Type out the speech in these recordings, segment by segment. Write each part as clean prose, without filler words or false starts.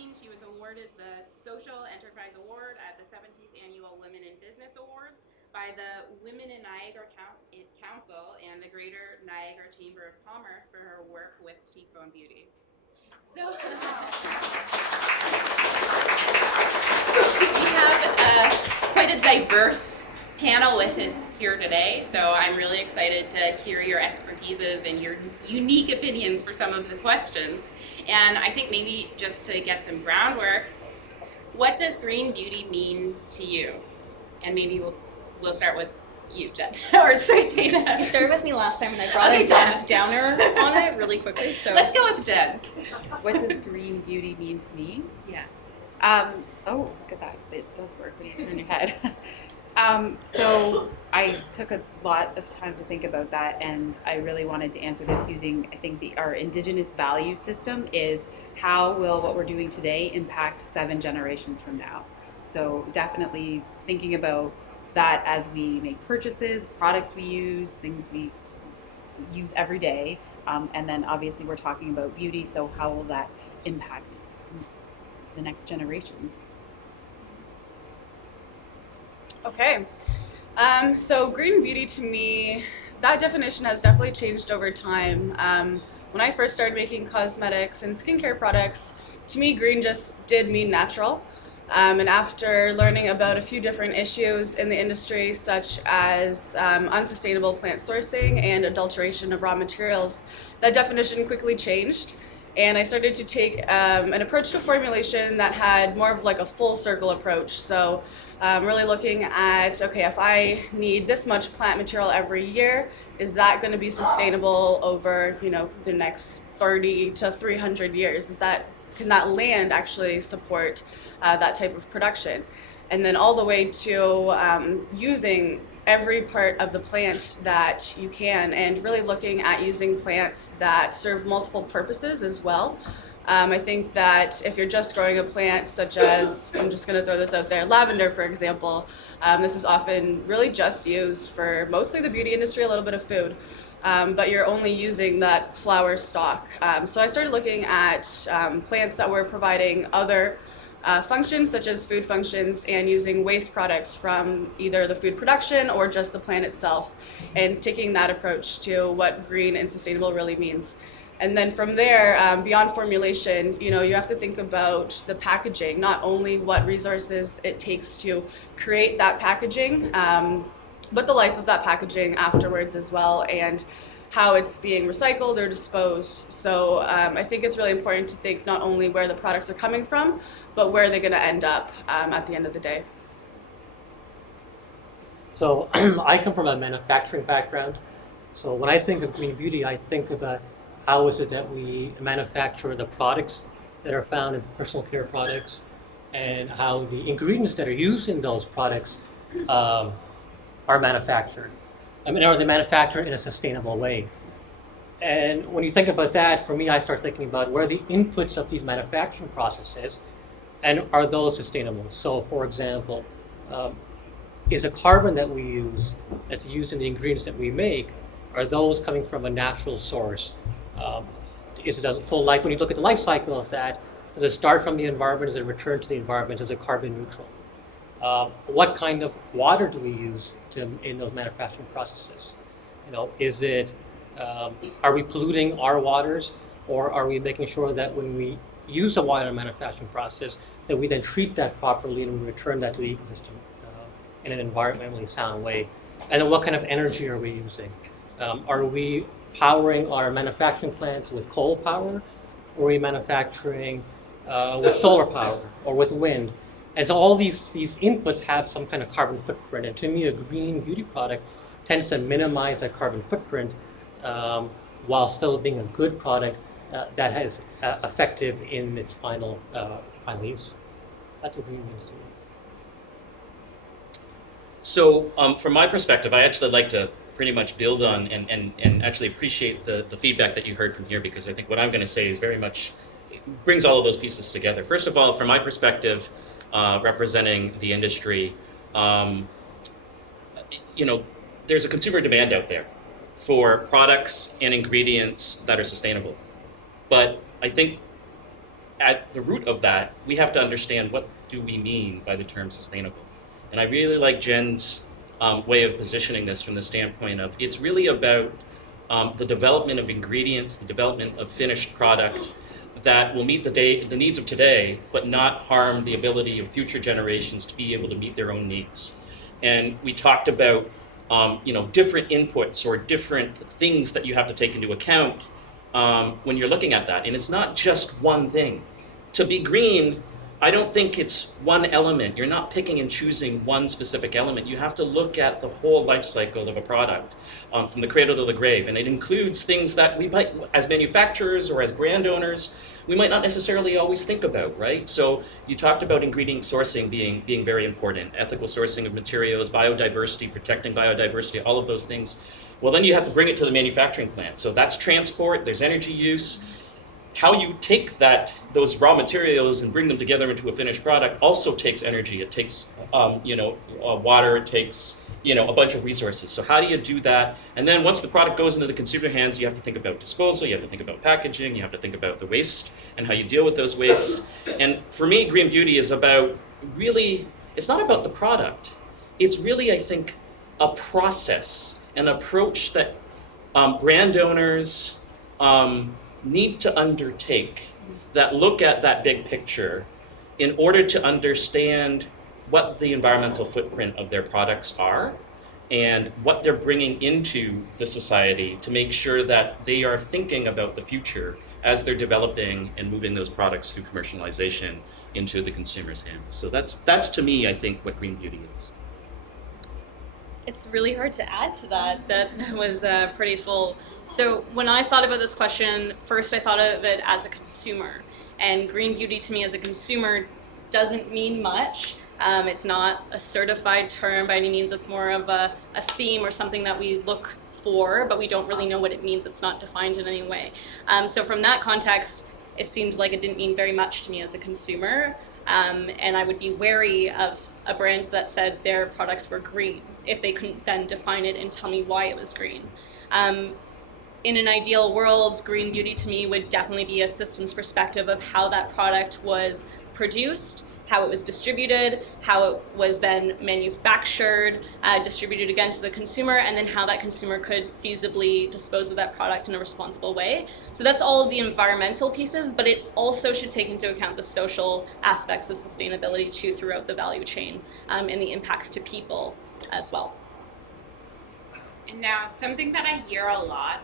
speaking. She was awarded the Social Enterprise Award at the 17th Annual Women in Business Awards by the Women in Niagara Council and the Greater Niagara Chamber of Commerce for her work with Cheekbone Beauty. So we have quite a diverse panel with us here today, so I'm really excited to hear your expertises and your unique opinions for some of the questions. And I think maybe just to get some groundwork, what does green beauty mean to you? And maybe we'll start with you, Jen, or sorry, Dana. You started with me last time and I brought a downer on it really quickly, so. Let's go with Jen. What does green beauty mean to me? Yeah. Oh, look at that. It does work when you turn your head. So I took a lot of time to think about that, and I really wanted to answer this using, I think, our indigenous value system is how will what we're doing today impact 7 generations from now. So definitely thinking about that as we make purchases, products we use, things we use every day, and then obviously we're talking about beauty, so how will that impact the next generations? Okay, so green beauty to me, that definition has definitely changed over time. When I first started making cosmetics and skincare products, to me green just did mean natural. And after learning about a few different issues in the industry, such as unsustainable plant sourcing and adulteration of raw materials, that definition quickly changed. And I started to take an approach to formulation that had more of like a full circle approach. So really looking at, okay, if I need this much plant material every year, is that going to be sustainable over, the next 30 to 300 years? Can that land actually support that type of production? And then all the way to using every part of the plant that you can, and really looking at using plants that serve multiple purposes as well. I think that if you're just growing a plant such as, I'm just going to throw this out there, lavender, for example, this is often really just used for mostly the beauty industry, a little bit of food, but you're only using that flower stalk. So I started looking at plants that were providing other functions such as food functions and using waste products from either the food production or just the plant itself, and taking that approach to what green and sustainable really means. And then from there, beyond formulation, you have to think about the packaging, not only what resources it takes to create that packaging, but the life of that packaging afterwards as well, and how it's being recycled or disposed. So I think it's really important to think not only where the products are coming from, but where they're going to end up at the end of the day. So I come from a manufacturing background. So when I think of green beauty, I think about how is it that we manufacture the products that are found in personal care products, and how the ingredients that are used in those products are manufactured. Are they manufactured in a sustainable way? And when you think about that, for me, I start thinking about where the inputs of these manufacturing processes, and are those sustainable? So, for example, is the carbon that we use, that's used in the ingredients that we make, are those coming from a natural source? Is it a full life? When you look at the life cycle of that, does it start from the environment? Does it return to the environment? Is it carbon neutral? What kind of water do we use in those manufacturing processes? Is it, are we polluting our waters, or are we making sure that when we use the water in the manufacturing process, that we then treat that properly and we return that to the ecosystem in an environmentally sound way? And then what kind of energy are we using? Are we powering our manufacturing plants with coal power, or are we manufacturing with solar power or with wind? And so all these inputs have some kind of carbon footprint, and to me a green beauty product tends to minimize that carbon footprint while still being a good product that is effective in its final use. That's what green means to me. So from my perspective, I actually like to pretty much build on and actually appreciate the feedback that you heard from here, because I think what I'm going to say is very much brings all of those pieces together. First of all, from my perspective, representing the industry, there's a consumer demand out there for products and ingredients that are sustainable. But I think at the root of that, we have to understand what do we mean by the term sustainable. And I really like Jen's way of positioning this from the standpoint of it's really about the development of ingredients, the development of finished product that will meet the needs of today, but not harm the ability of future generations to be able to meet their own needs. And we talked about different inputs or different things that you have to take into account when you're looking at that. And it's not just one thing. To be green, I don't think it's one element. You're not picking and choosing one specific element. You have to look at the whole life cycle of a product from the cradle to the grave. And it includes things that we might, as manufacturers or as brand owners, we might not necessarily always think about, right? So you talked about ingredient sourcing being very important, ethical sourcing of materials, biodiversity, protecting biodiversity, all of those things. Well, then you have to bring it to the manufacturing plant. So that's transport, there's energy use. How you take those raw materials and bring them together into a finished product also takes energy. It takes water. It takes a bunch of resources. So how do you do that? And then once the product goes into the consumer hands, you have to think about disposal. You have to think about packaging. You have to think about the waste and how you deal with those wastes. And for me, green beauty is about really. It's not about the product. It's really, I think, a process, an approach that brand owners need to undertake that look at that big picture in order to understand what the environmental footprint of their products are and what they're bringing into the society to make sure that they are thinking about the future as they're developing and moving those products through commercialization into the consumer's hands. So that's to me, I think, what green beauty is. It's really hard to add to that. That was pretty full. So when I thought about this question, first I thought of it as a consumer. And green beauty to me as a consumer doesn't mean much. It's not a certified term by any means. It's more of a theme or something that we look for, but we don't really know what it means. It's not defined in any way. So from that context, it seems like it didn't mean very much to me as a consumer. And I would be wary of a brand that said their products were green if they couldn't then define it and tell me why it was green. In an ideal world, green beauty to me would definitely be a systems perspective of how that product was produced, how it was distributed, how it was then manufactured, distributed again to the consumer, and then how that consumer could feasibly dispose of that product in a responsible way. So that's all of the environmental pieces, but it also should take into account the social aspects of sustainability too throughout the value chain and the impacts to people as well. And now, something that I hear a lot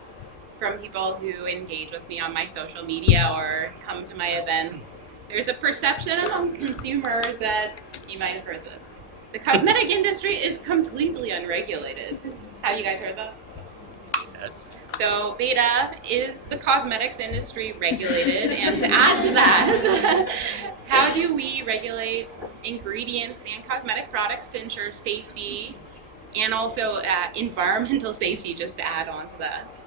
from people who engage with me on my social media or come to my events, there's a perception among consumers that, you might have heard this, the cosmetic industry is completely unregulated. Have you guys heard that? Yes. So Beta is the cosmetics industry regulated, and to add to that, how do we regulate ingredients and cosmetic products to ensure safety and also environmental safety, just to add on to that?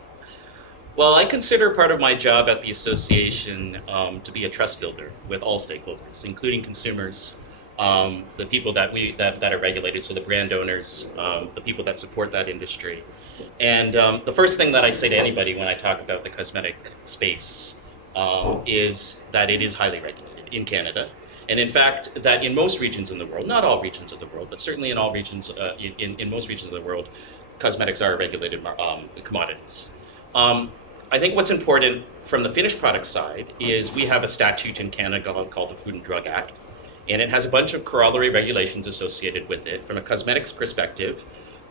Well, I consider part of my job at the association to be a trust builder with all stakeholders, including consumers, the people that are regulated, so the brand owners, the people that support that industry. And the first thing that I say to anybody when I talk about the cosmetic space is that it is highly regulated in Canada. And in fact, that in most regions in the world, not all regions of the world, but certainly in all regions, in most regions of the world, cosmetics are regulated commodities. I think what's important from the finished product side is we have a statute in Canada called the Food and Drug Act, and it has a bunch of corollary regulations associated with it. From a cosmetics perspective,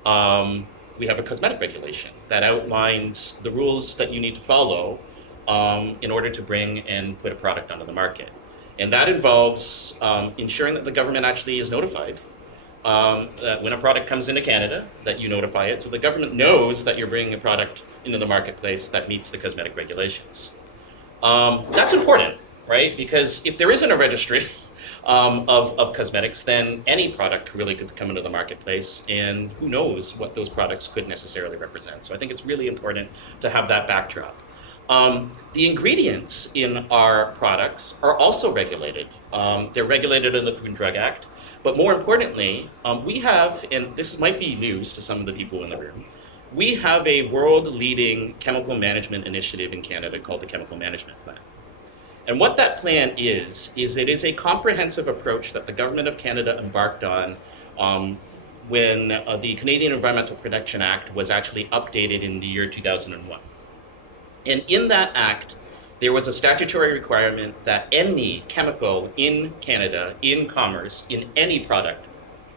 we have a cosmetic regulation that outlines the rules that you need to follow in order to bring and put a product onto the market. And that involves ensuring that the government actually is notified that when a product comes into Canada, that you notify it, so the government knows that you're bringing a product into the marketplace that meets the cosmetic regulations. That's important, right? Because if there isn't a registry of cosmetics, then any product really could come into the marketplace, and who knows what those products could necessarily represent. So I think it's really important to have that backdrop. The ingredients in our products are also regulated. They're regulated in the Food and Drug Act. But more importantly, we have, and this might be news to some of the people in the room, we have a world-leading chemical management initiative in Canada called the Chemical Management Plan. And what that plan is it is a comprehensive approach that the Government of Canada embarked on when the Canadian Environmental Protection Act was actually updated in the year 2001. And in that act, there was a statutory requirement that any chemical in Canada, in commerce, in any product,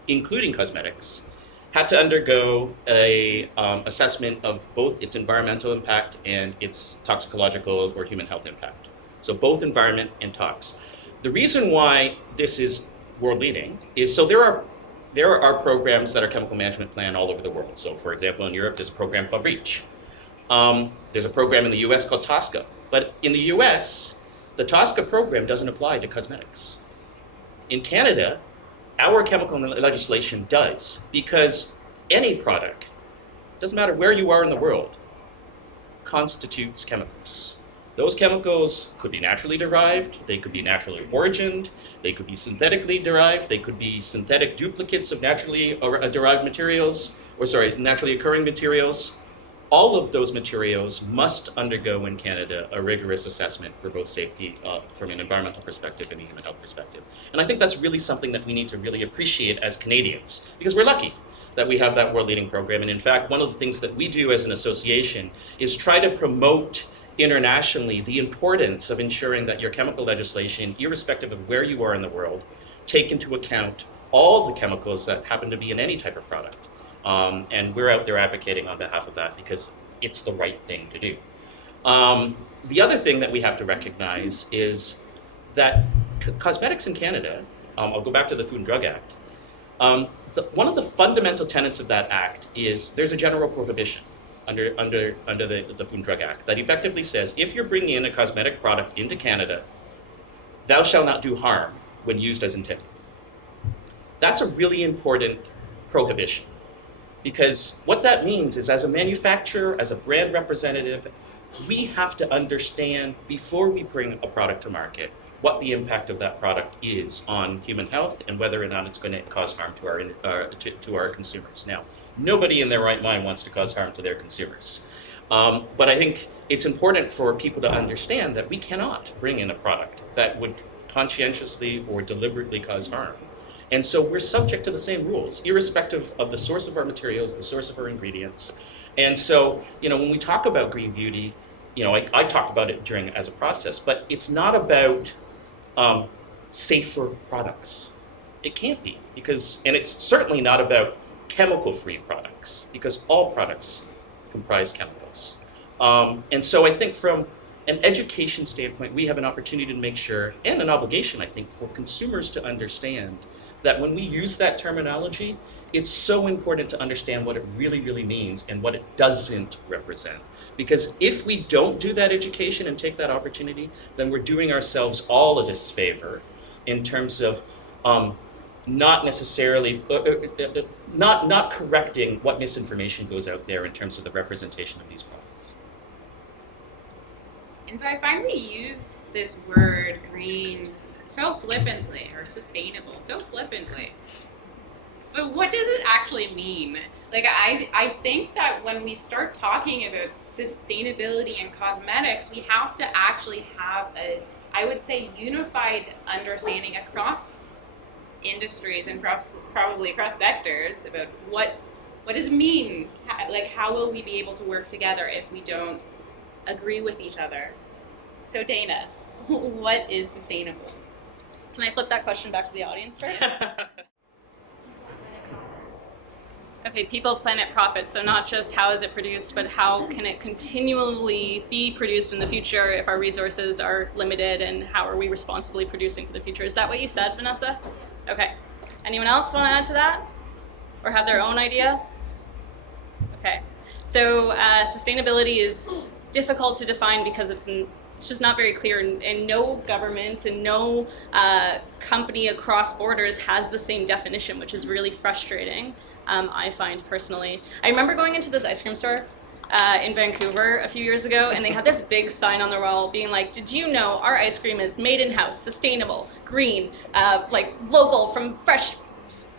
including cosmetics, had to undergo a assessment of both its environmental impact and its toxicological or human health impact. So both environment and tox. The reason why this is world leading is so there are programs that are chemical management plan all over the world. So for example, in Europe, there's a program called REACH. There's a program in the US called TSCA. But in the US, the TSCA program doesn't apply to cosmetics. In Canada, our chemical legislation does, because any product, doesn't matter where you are in the world, constitutes chemicals. Those chemicals could be naturally derived, they could be naturally origined, they could be synthetically derived, they could be synthetic duplicates of naturally derived materials, naturally occurring materials. All of those materials must undergo in Canada a rigorous assessment for both safety from an environmental perspective and a human health perspective. And I think that's really something that we need to really appreciate as Canadians, because we're lucky that we have that world-leading program. And in fact, one of the things that we do as an association is try to promote internationally the importance of ensuring that your chemical legislation, irrespective of where you are in the world, take into account all the chemicals that happen to be in any type of product. And we're out there advocating on behalf of that because it's the right thing to do. The other thing that we have to recognize is that cosmetics in Canada, I'll go back to the Food and Drug Act, one of the fundamental tenets of that act is there's a general prohibition under the Food and Drug Act that effectively says if you're bringing in a cosmetic product into Canada, thou shalt not do harm when used as intended. That's a really important prohibition. Because what that means is as a manufacturer, as a brand representative, we have to understand before we bring a product to market what the impact of that product is on human health and whether or not it's going to cause harm to our consumers. Now, nobody in their right mind wants to cause harm to their consumers. But I think it's important for people to understand that we cannot bring in a product that would conscientiously or deliberately cause harm. And so we're subject to the same rules, irrespective of the source of our materials, the source of our ingredients. And so, when we talk about green beauty, I talk about it as a process, but it's not about safer products. It can't be, and it's certainly not about chemical-free products, because all products comprise chemicals. And so I think from an education standpoint, we have an opportunity to make sure, and an obligation, I think, for consumers to understand that when we use that terminology, it's so important to understand what it really, really means and what it doesn't represent. Because if we don't do that education and take that opportunity, then we're doing ourselves all a disfavor in terms of not necessarily, not correcting what misinformation goes out there in terms of the representation of these products. And so I find we use this word green so flippantly, or sustainable so flippantly. But what does it actually mean? Like, I think that when we start talking about sustainability in cosmetics, we have to actually have I would say, unified understanding across industries and probably across sectors about what does it mean? How will we be able to work together if we don't agree with each other? So Dana, what is sustainable? Can I flip that question back to the audience first? Okay, people, planet, profit. So not just how is it produced, but how can it continually be produced in the future if our resources are limited, and how are we responsibly producing for the future? Is that what you said, Vanessa? Okay. Anyone else want to add to that? Or have their own idea? Okay. So sustainability is difficult to define because it's just not very clear, and no government and no company across borders has the same definition, which is really frustrating, I find personally. I remember going into this ice cream store in Vancouver a few years ago, and they had this big sign on the wall being like, did you know our ice cream is made in-house, sustainable, green, local, from fresh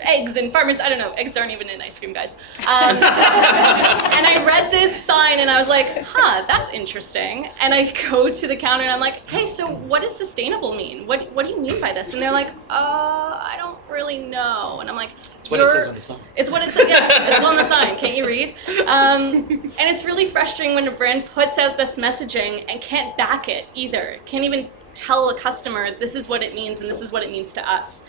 eggs and farmers, I don't know, eggs aren't even in ice cream, guys. And I read this sign and I was like, huh, that's interesting. And I go to the counter and I'm like, hey, so what does sustainable mean? What do you mean by this? And they're like, I don't really know. And I'm like, It's what it says on the sign. it's what it says, yeah, it's on the sign, can't you read? And it's really frustrating when a brand puts out this messaging and can't back it either. Can't even tell a customer this is what it means and this is what it means to us.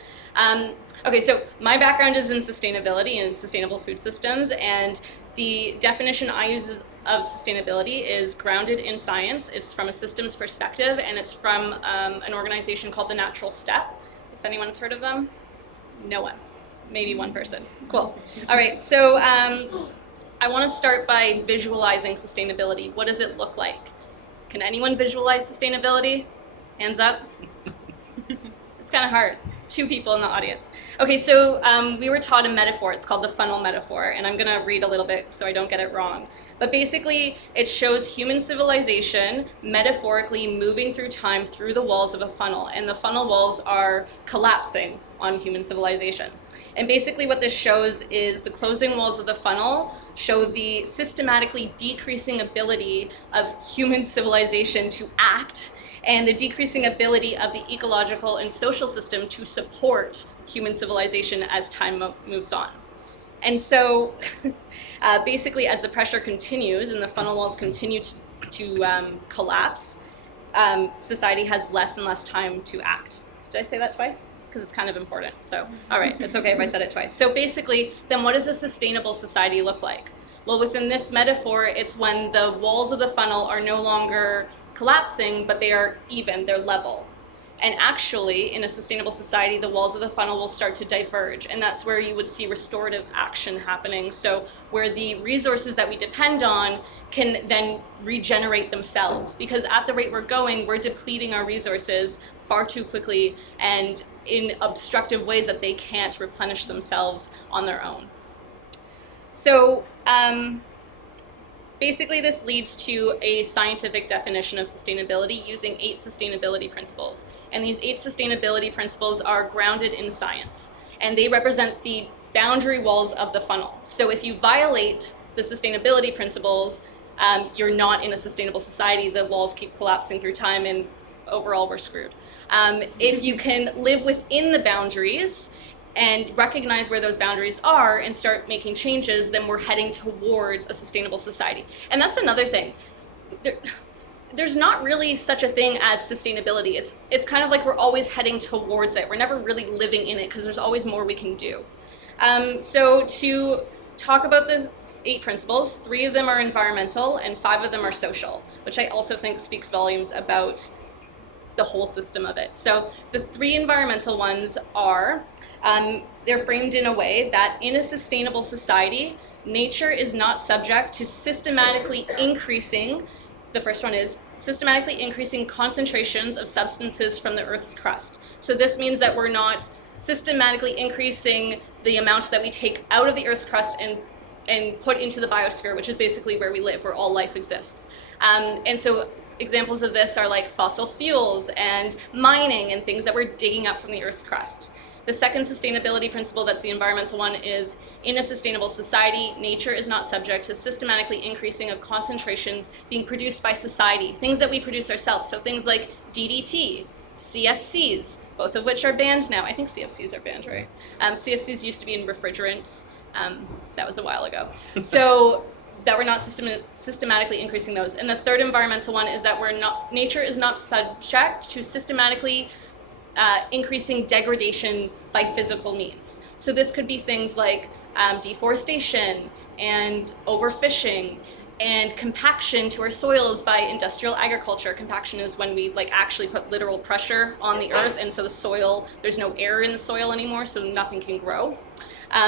Okay, so my background is in sustainability and sustainable food systems, and the definition I use of sustainability is grounded in science. It's from a systems perspective, and it's from an organization called the Natural Step. If anyone's heard of them? No one. Maybe one person. Cool. All right, so I want to start by visualizing sustainability. What does it look like? Can anyone visualize sustainability? Hands up. It's kind of hard. 2 people in the audience. Okay, so we were taught a metaphor. It's called the funnel metaphor, and I'm going to read a little bit so I don't get it wrong. But basically, it shows human civilization metaphorically moving through time through the walls of a funnel, and the funnel walls are collapsing on human civilization. And basically what this shows is the closing walls of the funnel show the systematically decreasing ability of human civilization to act, and the decreasing ability of the ecological and social system to support human civilization as time moves on. And so basically as the pressure continues and the funnel walls continue to collapse, society has less and less time to act. Did I say that twice? Because it's kind of important. So, all right, it's okay if I said it twice. So basically, then what does a sustainable society look like? Well, within this metaphor, it's when the walls of the funnel are no longer collapsing, but they are even, they're level. And actually, in a sustainable society, the walls of the funnel will start to diverge, and that's where you would see restorative action happening. So where the resources that we depend on can then regenerate themselves, because at the rate we're going, we're depleting our resources far too quickly and in obstructive ways that they can't replenish themselves on their own. So basically this leads to a scientific definition of sustainability using 8 sustainability principles. And these 8 sustainability principles are grounded in science, and they represent the boundary walls of the funnel. So if you violate the sustainability principles, you're not in a sustainable society. The walls keep collapsing through time, and overall we're screwed. If you can live within the boundaries and recognize where those boundaries are and start making changes, then we're heading towards a sustainable society. And that's another thing. There's not really such a thing as sustainability. It's kind of like we're always heading towards it. We're never really living in it because there's always more we can do. So to talk about the 8 principles, 3 of them are environmental and 5 of them are social, which I also think speaks volumes about the whole system of it. So the 3 environmental ones are, they're framed in a way that in a sustainable society, nature is not subject to systematically increasing, the first one is systematically increasing concentrations of substances from the Earth's crust. So this means that we're not systematically increasing the amount that we take out of the Earth's crust and put into the biosphere, which is basically where we live, where all life exists. And so examples of this are like fossil fuels and mining and things that we're digging up from the Earth's crust. The second sustainability principle, that's the environmental one, is in a sustainable society, nature is not subject to systematically increasing of concentrations being produced by society, things that we produce ourselves. So things like DDT, CFCs, both of which are banned now. I think CFCs are banned, right? CFCs used to be in refrigerants. That was a while ago. So that we're not systematically increasing those. And the third environmental one is that nature is not subject to systematically increasing degradation by physical means. So this could be things like deforestation and overfishing and compaction to our soils by industrial agriculture. Compaction is when we actually put literal pressure on the earth, and so the soil, there's no air in the soil anymore, so nothing can grow.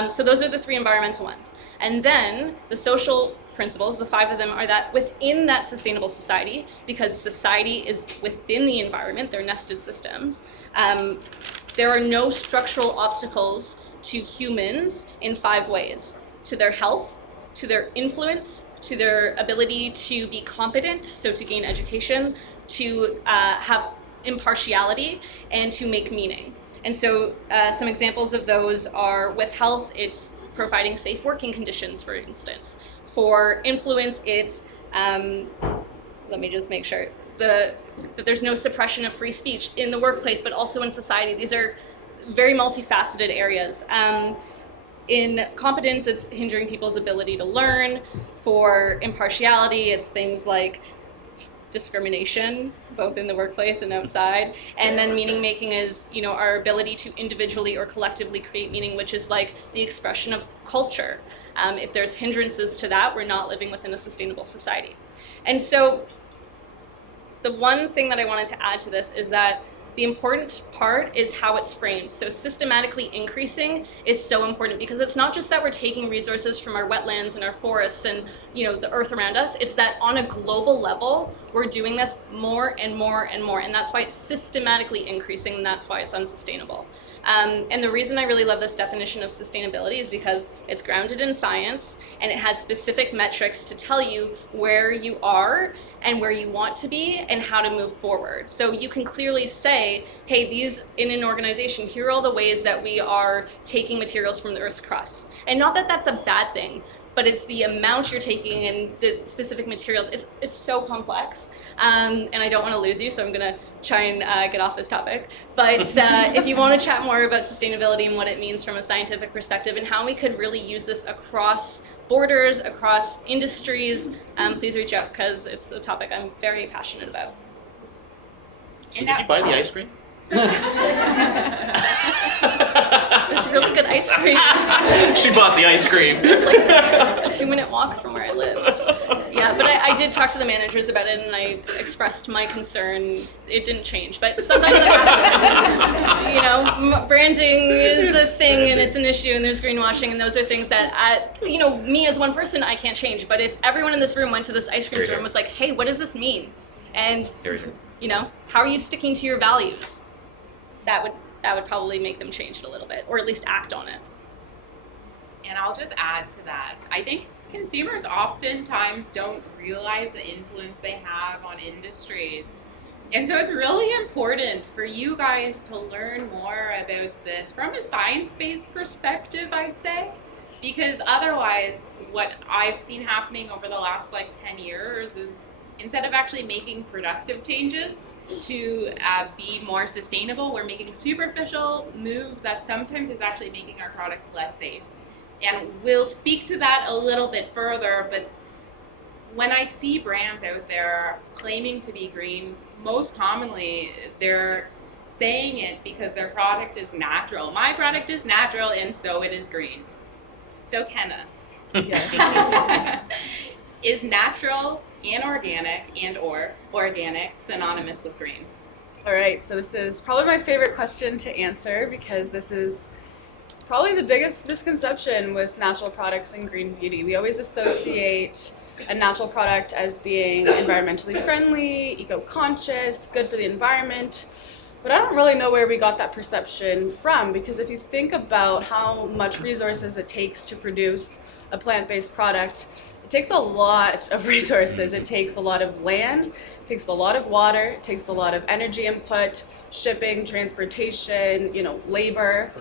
So those are the 3 environmental ones. And then the social principles, the 5 of them, are that within that sustainable society, because society is within the environment, they're nested systems, there are no structural obstacles to humans in 5 ways: to their health, to their influence, to their ability to be competent, so to gain education, to have impartiality, and to make meaning. And so some examples of those are with health, it's providing safe working conditions, for instance. For influence, it's, let me just make sure, that there's no suppression of free speech in the workplace, but also in society. These are very multifaceted areas. In competence, it's hindering people's ability to learn. For impartiality, it's things like discrimination, both in the workplace and outside. And then meaning making is, our ability to individually or collectively create meaning, which is like the expression of culture. If there's hindrances to that, we're not living within a sustainable society. And so the one thing that I wanted to add to this is that the important part is how it's framed. So systematically increasing is so important, because it's not just that we're taking resources from our wetlands and our forests and the earth around us. It's that on a global level, we're doing this more and more and more. And that's why it's systematically increasing, and that's why it's unsustainable. And the reason I really love this definition of sustainability is because it's grounded in science, and it has specific metrics to tell you where you are and where you want to be and how to move forward. So you can clearly say, hey, these in an organization, here are all the ways that we are taking materials from the Earth's crust. And not that that's a bad thing, but it's the amount you're taking and the specific materials. It's so complex. And I don't want to lose you, so I'm going to try and get off this topic. But if you want to chat more about sustainability and what it means from a scientific perspective and how we could really use this across borders, across industries, please reach out, because it's a topic I'm very passionate about. So did you buy the ice cream? It's really good ice cream. She bought the ice cream. It's like a 2-minute walk from where I lived. Yeah, but I did talk to the managers about it, and I expressed my concern. It didn't change, but sometimes that happens. Branding is a thing, and it's an issue, and there's greenwashing, and those are things that, me as one person, I can't change. But if everyone in this room went to this ice cream store and was like, hey, what does this mean? And, how are you sticking to your values? That would probably make them change it a little bit, or at least act on it. And I'll just add to that. I think consumers oftentimes don't realize the influence they have on industries. And so it's really important for you guys to learn more about this from a science-based perspective, I'd say. Because otherwise, what I've seen happening over the last 10 years is, instead of actually making productive changes to be more sustainable, we're making superficial moves that sometimes is actually making our products less safe. And we'll speak to that a little bit further, but when I see brands out there claiming to be green, most commonly they're saying it because their product is natural. My product is natural, and so it is green. So Kenna, Yes. is natural and or organic synonymous with green? All right, so this is probably my favorite question to answer, because this is probably the biggest misconception with natural products and green beauty. We always associate a natural product as being environmentally friendly, eco-conscious, good for the environment. But I don't really know where we got that perception from, because if you think about how much resources it takes to produce a plant-based product, it takes a lot of resources. It takes a lot of land, it takes a lot of water, it takes a lot of energy input, shipping, transportation, labor,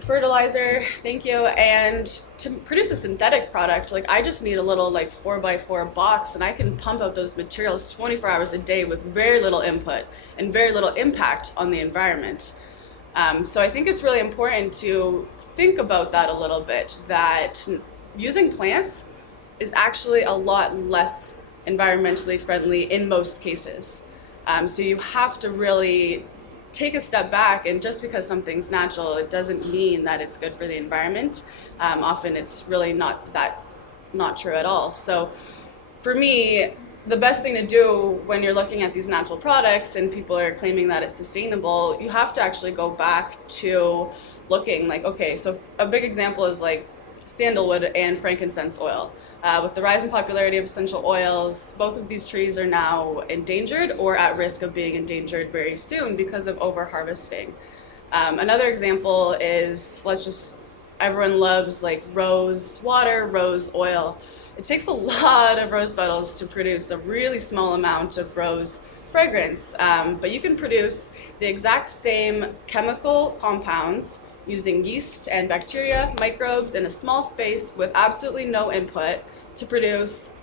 fertilizer, thank you. And to produce a synthetic product, I just need a little 4x4 box, and I can pump out those materials 24 hours a day with very little input and very little impact on the environment. So I think it's really important to think about that a little bit, that using plants is actually a lot less environmentally friendly in most cases. So you have to really take a step back, and just because something's natural, it doesn't mean that it's good for the environment. Often it's really not true at all. So for me, the best thing to do when you're looking at these natural products and people are claiming that it's sustainable, you have to actually go back to looking okay, so a big example is sandalwood and frankincense oil. With the rise in popularity of essential oils, both of these trees are now endangered or at risk of being endangered very soon because of over-harvesting. Another example is, everyone loves rose water, rose oil. It takes a lot of rose petals to produce a really small amount of rose fragrance, but you can produce the exact same chemical compounds using yeast and bacteria, microbes in a small space with absolutely no input to produce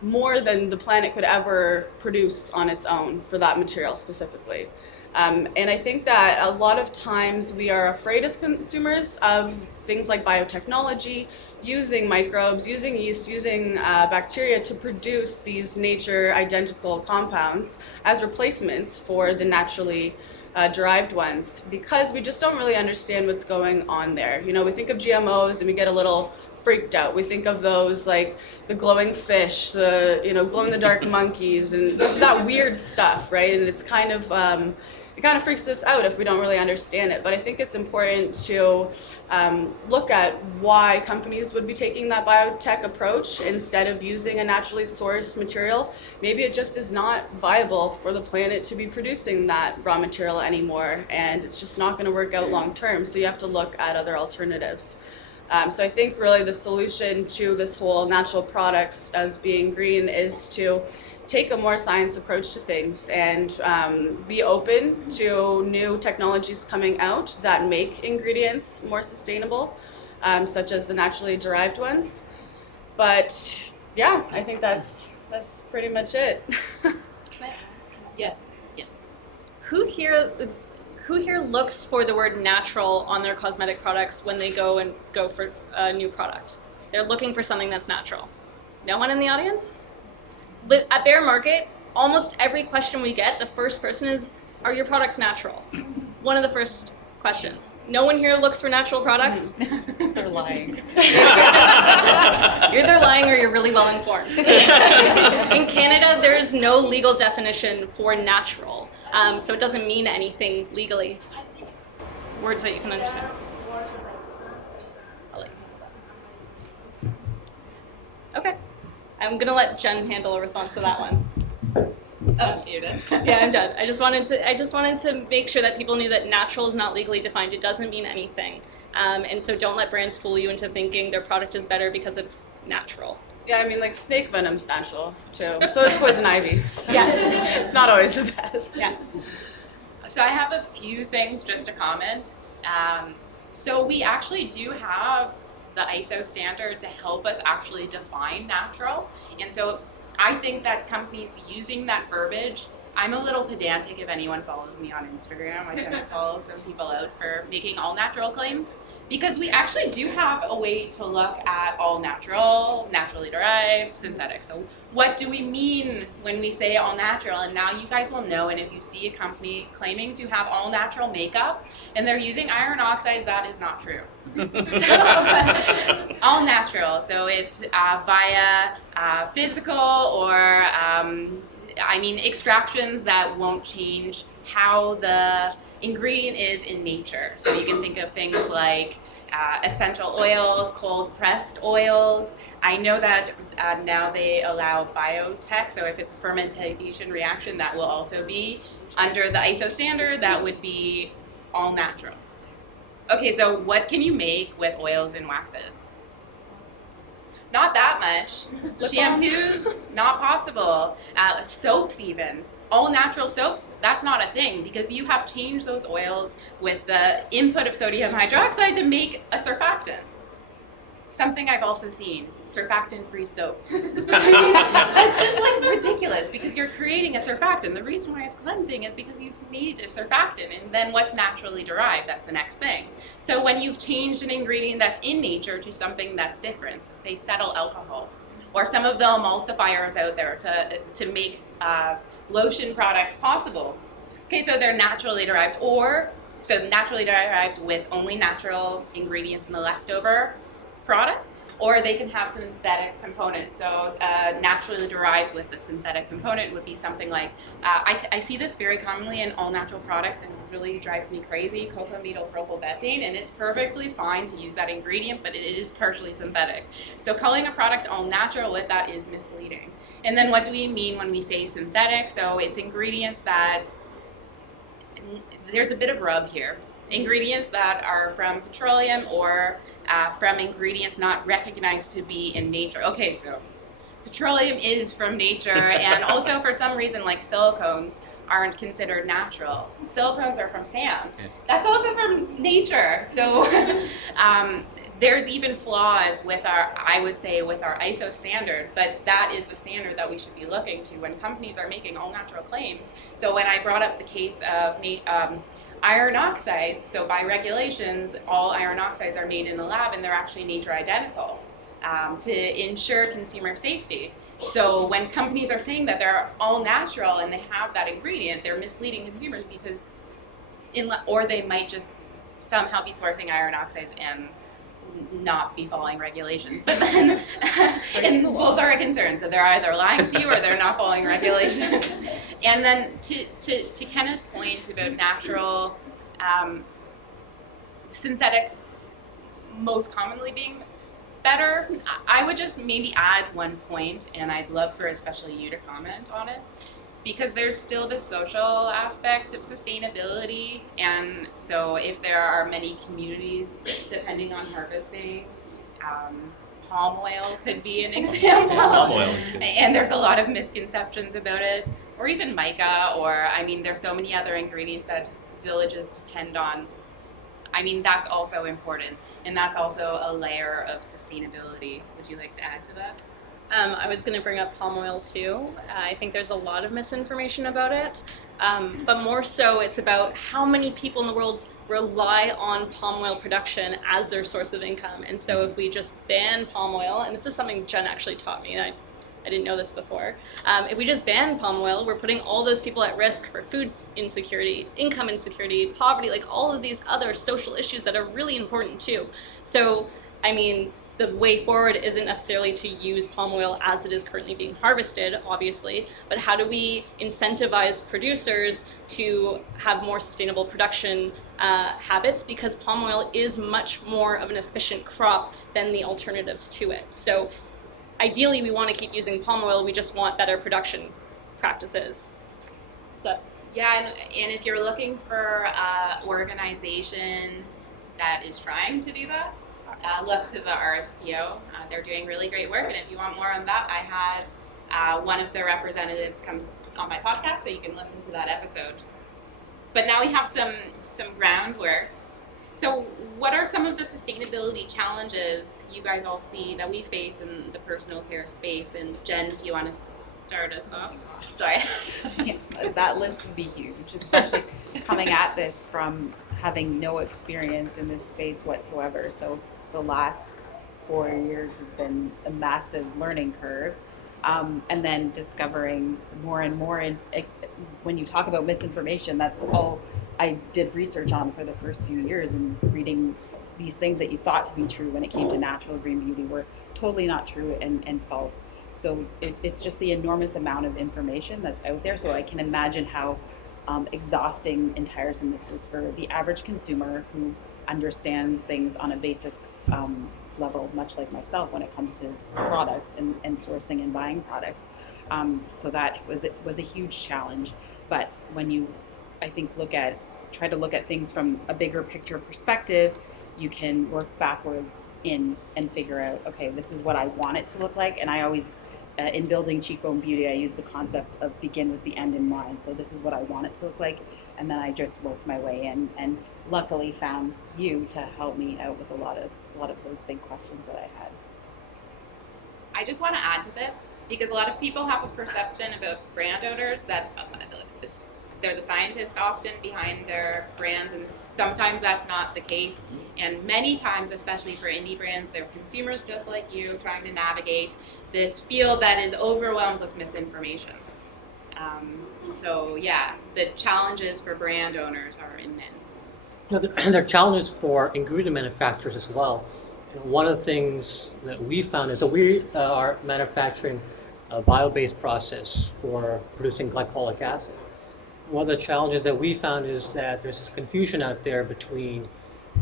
more than the planet could ever produce on its own for that material specifically. And I think that a lot of times we are afraid as consumers of things like biotechnology, using microbes, using yeast, using bacteria to produce these nature identical compounds as replacements for the naturally derived ones, because we just don't really understand what's going on there. You know, we think of GMOs and we get a little freaked out. We think of those like the glowing fish, the glow in the dark monkeys, and just that weird stuff, right? And it's kind of it kind of freaks us out if we don't really understand it. But I think it's important to look at why companies would be taking that biotech approach instead of using a naturally sourced material. Maybe it just is not viable for the planet to be producing that raw material anymore, and it's just not going to work out long term. So you have to look at other alternatives. So I think really the solution to this whole natural products as being green is to take a more science approach to things and be open to new technologies coming out that make ingredients more sustainable, such as the naturally derived ones. But yeah, I think that's pretty much it. Yes. Yes. Who here looks for the word natural on their cosmetic products when they go for a new product? They're looking for something that's natural. No one in the audience? At Bear Market, almost every question we get, the first person is, are your products natural? One of the first questions. No one here looks for natural products? They're lying. You're either lying or you're really well informed. In Canada, there's no legal definition for natural, so it doesn't mean anything legally. Words that you can understand. Okay. I'm gonna let Jen handle a response to that one. Oh, you're done. Yeah, I'm done. I just wanted to make sure that people knew that natural is not legally defined. It doesn't mean anything. And so don't let brands fool you into thinking their product is better because it's natural. Yeah, I mean, like snake venom's natural too. So is poison ivy. So Yes. it's not always the best. Yes. So I have a few things just to comment. So we actually do have the ISO standard to help us actually define natural. And so I think that companies using that verbiage, I'm a little pedantic if anyone follows me on Instagram. I tend to call some people out for making all natural claims, because we actually do have a way to look at all natural, naturally derived, synthetic. So what do we mean when we say all natural? And now you guys will know, and if you see a company claiming to have all natural makeup and they're using iron oxide, that is not true. So all natural, so it's via physical or extractions that won't change how the ingredient is in nature. So you can think of things like essential oils, cold pressed oils. I know that now they allow biotech, so if it's a fermentation reaction, that will also be under the ISO standard. That would be all natural. Okay, so what can you make with oils and waxes? Not that much. Shampoos, not possible. Soaps even. All natural soaps, that's not a thing, because you have changed those oils with the input of sodium hydroxide to make a surfactant. Something I've also seen, surfactant-free soaps. It's just like ridiculous, because you're creating a surfactant. The reason why it's cleansing is because you've made a surfactant, and then what's naturally derived, that's the next thing. So when you've changed an ingredient that's in nature to something that's different, so say cetyl alcohol, or some of the emulsifiers out there to make lotion products possible. Okay, so they're naturally derived, so naturally derived with only natural ingredients in the leftover product, or they can have synthetic components. So naturally derived with the synthetic component would be something like, I see this very commonly in all natural products, and it really drives me crazy, cocomethyl-propylbetaine, and it's perfectly fine to use that ingredient, but it is partially synthetic. So calling a product all natural with that is misleading. And then what do we mean when we say synthetic? So it's ingredients that, there's a bit of rub here. Ingredients that are from petroleum or from ingredients not recognized to be in nature. Okay, so petroleum is from nature, and also for some reason, like silicones aren't considered natural. Silicones are from sand. Yeah. That's also from nature. So there's even flaws with I would say, with our ISO standard, but that is the standard that we should be looking to when companies are making all natural claims. So when I brought up the case of iron oxides, so by regulations, all iron oxides are made in the lab and they're actually nature identical to ensure consumer safety. So when companies are saying that they're all natural and they have that ingredient, they're misleading consumers because, or they might just somehow be sourcing iron oxides and not be following regulations. But then, and both are a concern. So they're either lying to you or they're not following regulations. And then to Kenna's point about natural, synthetic, most commonly being better, I would just maybe add one point, and I'd love for especially you to comment on it, because there's still the social aspect of sustainability, and so if there are many communities depending on harvesting, palm oil could be an example. Palm oil is good. And there's a lot of misconceptions about it, or even mica, or I mean, there's so many other ingredients that villages depend on. I mean, that's also important, and that's also a layer of sustainability. Would you like to add to that? I was going to bring up palm oil too. I think there's a lot of misinformation about it, but more so it's about how many people in the world rely on palm oil production as their source of income. And so if we just ban palm oil, and this is something Jen actually taught me, and I didn't know this before, if we just ban palm oil, we're putting all those people at risk for food insecurity, income insecurity, poverty, like all of these other social issues that are really important too. So, I mean, the way forward isn't necessarily to use palm oil as it is currently being harvested, obviously, but how do we incentivize producers to have more sustainable production habits, because palm oil is much more of an efficient crop than the alternatives to it. So ideally we want to keep using palm oil, we just want better production practices. So Yeah, and if you're looking for an organization that is trying to do that, look to the RSPO. They're doing really great work, and if you want more on that, I had one of their representatives come on my podcast, so you can listen to that episode. But now we have some groundwork. So what are some of the sustainability challenges you guys all see that we face in the personal care space? And Jen, do you want to start us off? Sorry. Yeah, that list would be huge, especially coming at this from having no experience in this space whatsoever. So the last 4 years has been a massive learning curve. And then discovering more and more. When you talk about misinformation, that's all I did research on for the first few years, and reading these things that you thought to be true when it came to natural green beauty were totally not true and false. So it's just the enormous amount of information that's out there. So I can imagine how exhausting and tiresome this is for the average consumer who understands things on a basic level, much like myself when it comes to products and sourcing and buying products. So that was a huge challenge. But when you, I think, try to look at things from a bigger picture perspective, you can work backwards in and figure out, okay, this is what I want it to look like. And I always, in building Cheekbone Beauty, I use the concept of begin with the end in mind. So this is what I want it to look like, and then I just worked my way in, and luckily found you to help me out with a lot of those big questions that I had. I just want to add to this, because a lot of people have a perception about brand owners that they're the scientists often behind their brands, and sometimes that's not the case. And many times, especially for indie brands, they're consumers just like you trying to navigate this field that is overwhelmed with misinformation. So yeah, the challenges for brand owners are immense. You know, there are challenges for ingredient manufacturers as well. You know, one of the things that we found is that we are manufacturing a bio-based process for producing glycolic acid. One of the challenges that we found is that there's this confusion out there between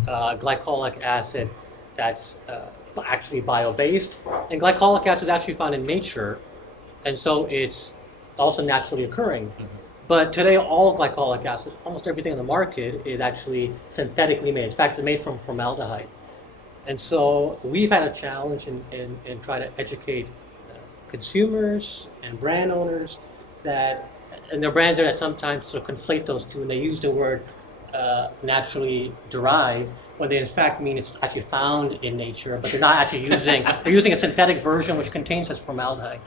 glycolic acid that's actually bio-based, and glycolic acid is actually found in nature, and so it's also naturally occurring. Mm-hmm. But today, all glycolic acid, almost everything on the market, is actually synthetically made. In fact, it's made from formaldehyde. And so we've had a challenge in trying to educate consumers and brand owners and there are brands that sometimes sort of conflate those two, and they use the word naturally derived when they in fact mean it's actually found in nature, but they're not actually they're using a synthetic version which contains this formaldehyde.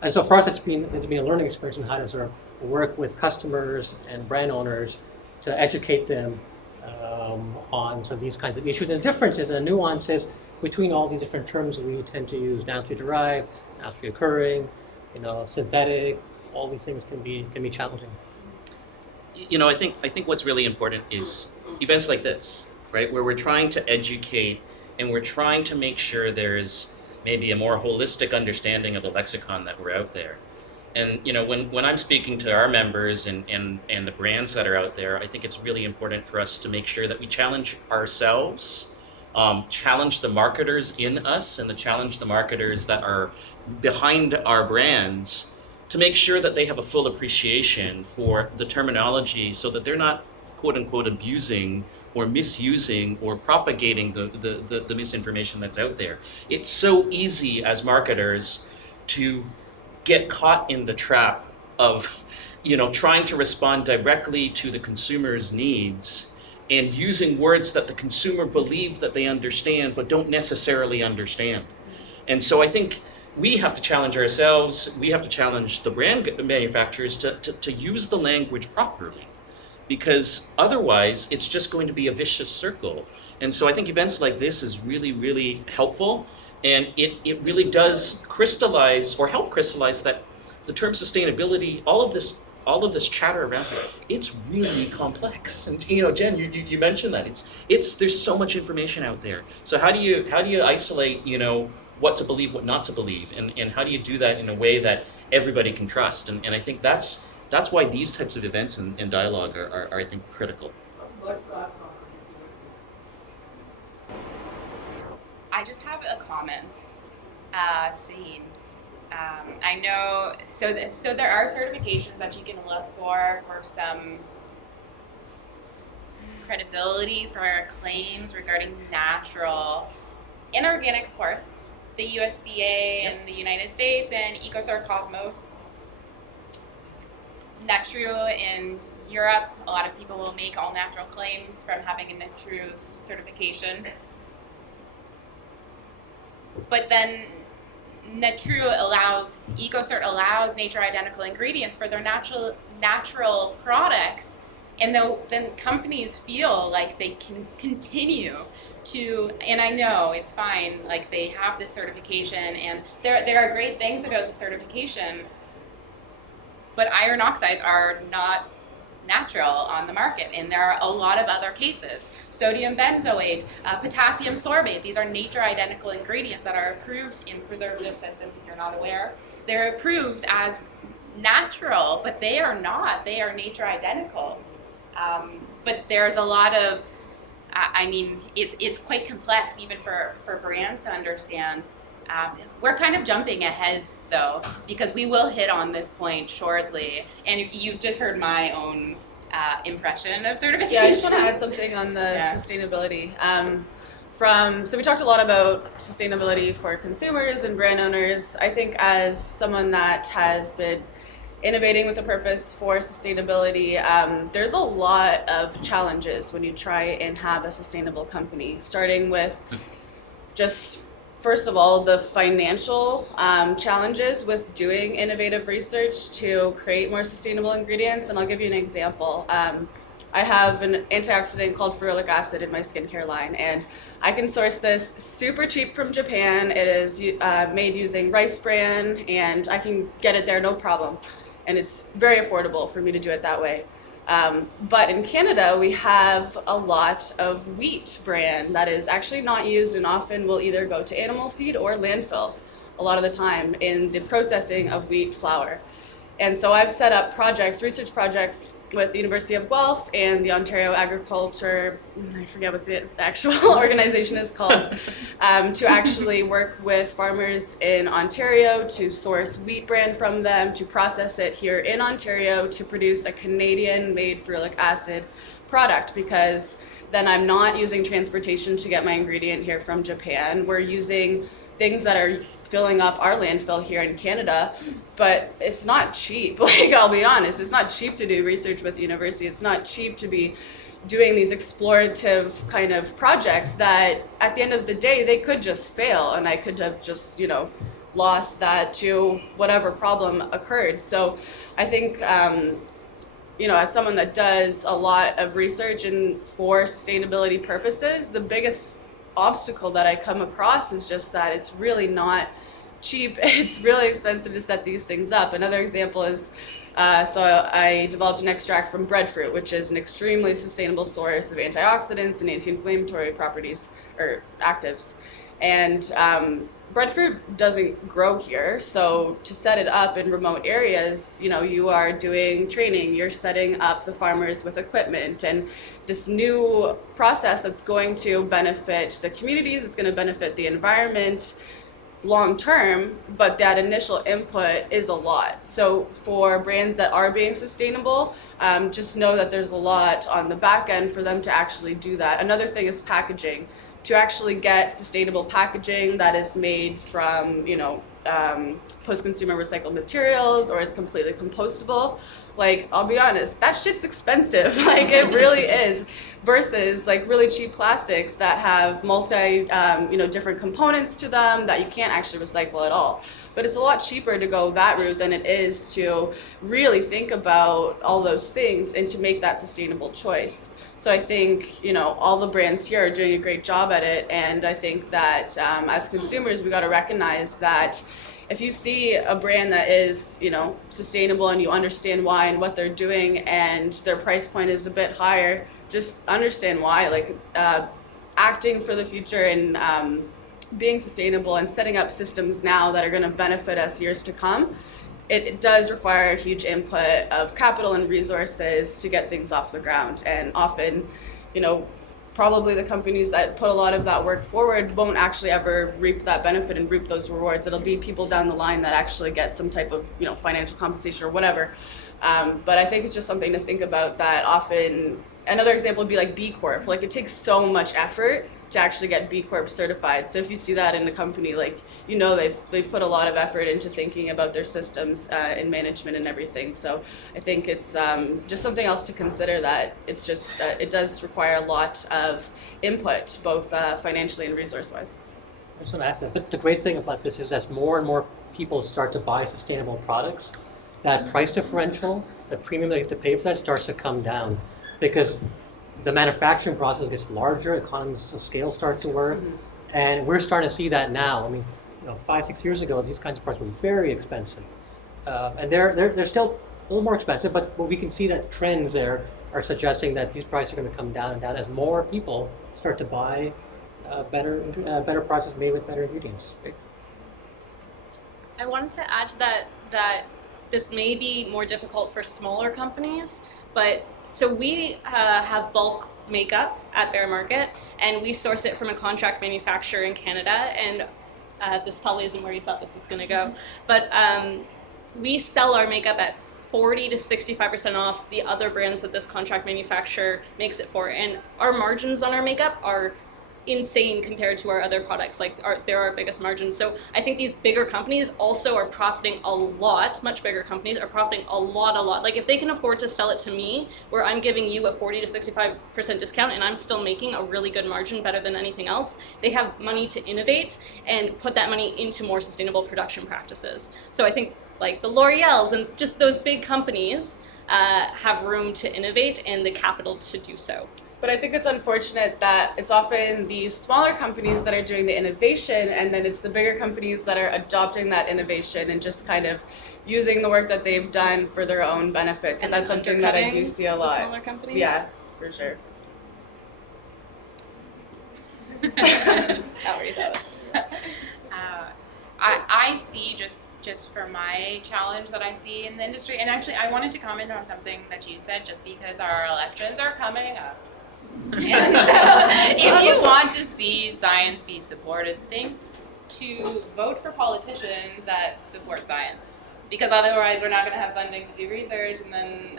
And so for us, it's been a learning experience on how to sort of work with customers and brand owners to educate them on sort of these kinds of issues. And the differences and the nuances between all these different terms that we tend to use: naturally derived, naturally occurring, synthetic. All these things can be challenging. I think what's really important is events like this, right, where we're trying to educate and we're trying to make sure there's maybe a more holistic understanding of the lexicon that we're out there. And when I'm speaking to our members and the brands that are out there, I think it's really important for us to make sure that we challenge ourselves, challenge the marketers in us, and challenge the marketers that are behind our brands, to make sure that they have a full appreciation for the terminology, so that they're not quote unquote abusing or misusing or propagating the misinformation that's out there. It's so easy as marketers to get caught in the trap of trying to respond directly to the consumer's needs and using words that the consumer believes that they understand but don't necessarily understand. And so I think we have to challenge ourselves, we have to challenge the brand manufacturers to use the language properly, because otherwise it's just going to be a vicious circle. And so I think events like this is really, really helpful, and it really does crystallize or help crystallize that the term sustainability, all of this chatter around it, it's really complex. And Jen, you mentioned that there's so much information out there. So how do you isolate what to believe, what not to believe, and how do you do that in a way that everybody can trust? And I think that's why these types of events and dialogue are I think critical. I just have a comment, Shaheen. I know, so there are certifications that you can look for some credibility for claims regarding natural, inorganic, of course, the USDA in the United States, and EcoSort Cosmos. Natru in Europe, a lot of people will make all natural claims from having a Natru certification. But then EcoSort allows nature identical ingredients for their natural products, and then companies feel like they can continue to, and I know it's fine, like they have this certification and there are great things about the certification, but iron oxides are not natural on the market, and there are a lot of other cases. Sodium benzoate, potassium sorbate, these are nature identical ingredients that are approved in preservative systems. If you're not aware, they're approved as natural, but they are not. They are nature identical. But there's a lot of, it's quite complex even for brands to understand. We're kind of jumping ahead though, because we will hit on this point shortly, and you've just heard my own impression of certification. Yeah, I just want to add something on the sustainability. So we talked a lot about sustainability for consumers and brand owners. I think as someone that has been innovating with a purpose for sustainability, there's a lot of challenges when you try and have a sustainable company, starting with just, first of all, the financial challenges with doing innovative research to create more sustainable ingredients. And I'll give you an example. I have an antioxidant called ferulic acid in my skincare line, and I can source this super cheap from Japan. It is made using rice bran, and I can get it there no problem. And it's very affordable for me to do it that way. But in Canada, we have a lot of wheat bran that is actually not used and often will either go to animal feed or landfill a lot of the time in the processing of wheat flour. And so I've set up research projects with the University of Guelph and the Ontario Agriculture, I forget what the actual organization is called, to actually work with farmers in Ontario to source wheat bran from them, to process it here in Ontario to produce a Canadian-made ferulic acid product, because then I'm not using transportation to get my ingredient here from Japan. We're using things that are filling up our landfill here in Canada, but it's not cheap. Like, I'll be honest, it's not cheap to do research with the university. It's not cheap to be doing these explorative kind of projects that at the end of the day, they could just fail, and I could have just, lost that to whatever problem occurred. So I think, as someone that does a lot of research and for sustainability purposes, the biggest obstacle that I come across is just that it's really not cheap. It's really expensive to set these things up. Another example is, so I developed an extract from breadfruit, which is an extremely sustainable source of antioxidants and anti-inflammatory properties, or actives. And breadfruit doesn't grow here, so to set it up in remote areas, you are doing training, you're setting up the farmers with equipment, and this new process that's going to benefit the communities, it's going to benefit the environment long term, but that initial input is a lot. So for brands that are being sustainable, just know that there's a lot on the back end for them to actually do that. Another thing is packaging. To actually get sustainable packaging that is made from, post-consumer recycled materials or is completely compostable, like, I'll be honest, that shit's expensive. Like, it really is, versus like really cheap plastics that have different components to them that you can't actually recycle at all. But it's a lot cheaper to go that route than it is to really think about all those things and to make that sustainable choice. So I think, all the brands here are doing a great job at it. And I think that as consumers, we got to recognize that if you see a brand that is, sustainable and you understand why and what they're doing and their price point is a bit higher, just understand why. Like, acting for the future and being sustainable and setting up systems now that are going to benefit us years to come, it does require a huge input of capital and resources to get things off the ground. And often, probably the companies that put a lot of that work forward won't actually ever reap that benefit and reap those rewards. It'll be people down the line that actually get some type of, financial compensation or whatever. But I think it's just something to think about, that often, another example would be like B Corp. Like, it takes so much effort to actually get B Corp certified. So if you see that in a company, like, they've put a lot of effort into thinking about their systems in management and everything. So I think it's just something else to consider, that it's just it does require a lot of input, both financially and resource-wise. I just want to ask that. But the great thing about this is, as more and more people start to buy sustainable products, that price differential, the premium they have to pay for that, starts to come down, because the manufacturing process gets larger, economies of scale starts to work, and we're starting to see that now. I mean, 5-6 years ago, these kinds of products were very expensive, and they're still a little more expensive. But we can see that trends there are suggesting that these prices are going to come down and down as more people start to buy better products made with better ingredients. Right? I wanted to add to that this may be more difficult for smaller companies, but so we have bulk makeup at Bear Market, and we source it from a contract manufacturer in Canada, and this probably isn't where you thought this was going to go, but we sell our makeup at 40 to 65% off the other brands that this contract manufacturer makes it for, and our margins on our makeup are insane compared to our other products. Like, they're our biggest margins. So I think these bigger companies also are profiting a lot. Much bigger companies are profiting a lot. Like, if they can afford to sell it to me, where I'm giving you a 40 to 65% discount and I'm still making a really good margin, better than anything else, they have money to innovate and put that money into more sustainable production practices. So I think, like, the L'Oreals and just those big companies have room to innovate and the capital to do so. But I think it's unfortunate that it's often the smaller companies that are doing the innovation, and then it's the bigger companies that are adopting that innovation and just kind of using the work that they've done for their own benefits. And that's something that I do see a lot. Smaller companies? Yeah, for sure. How are you though? I see, just from my challenge that I see in the industry, and actually I wanted to comment on something that you said, just because our elections are coming up. And so if you want to see science be supported, think to vote for politicians that support science, because otherwise we're not going to have funding to do research, and then,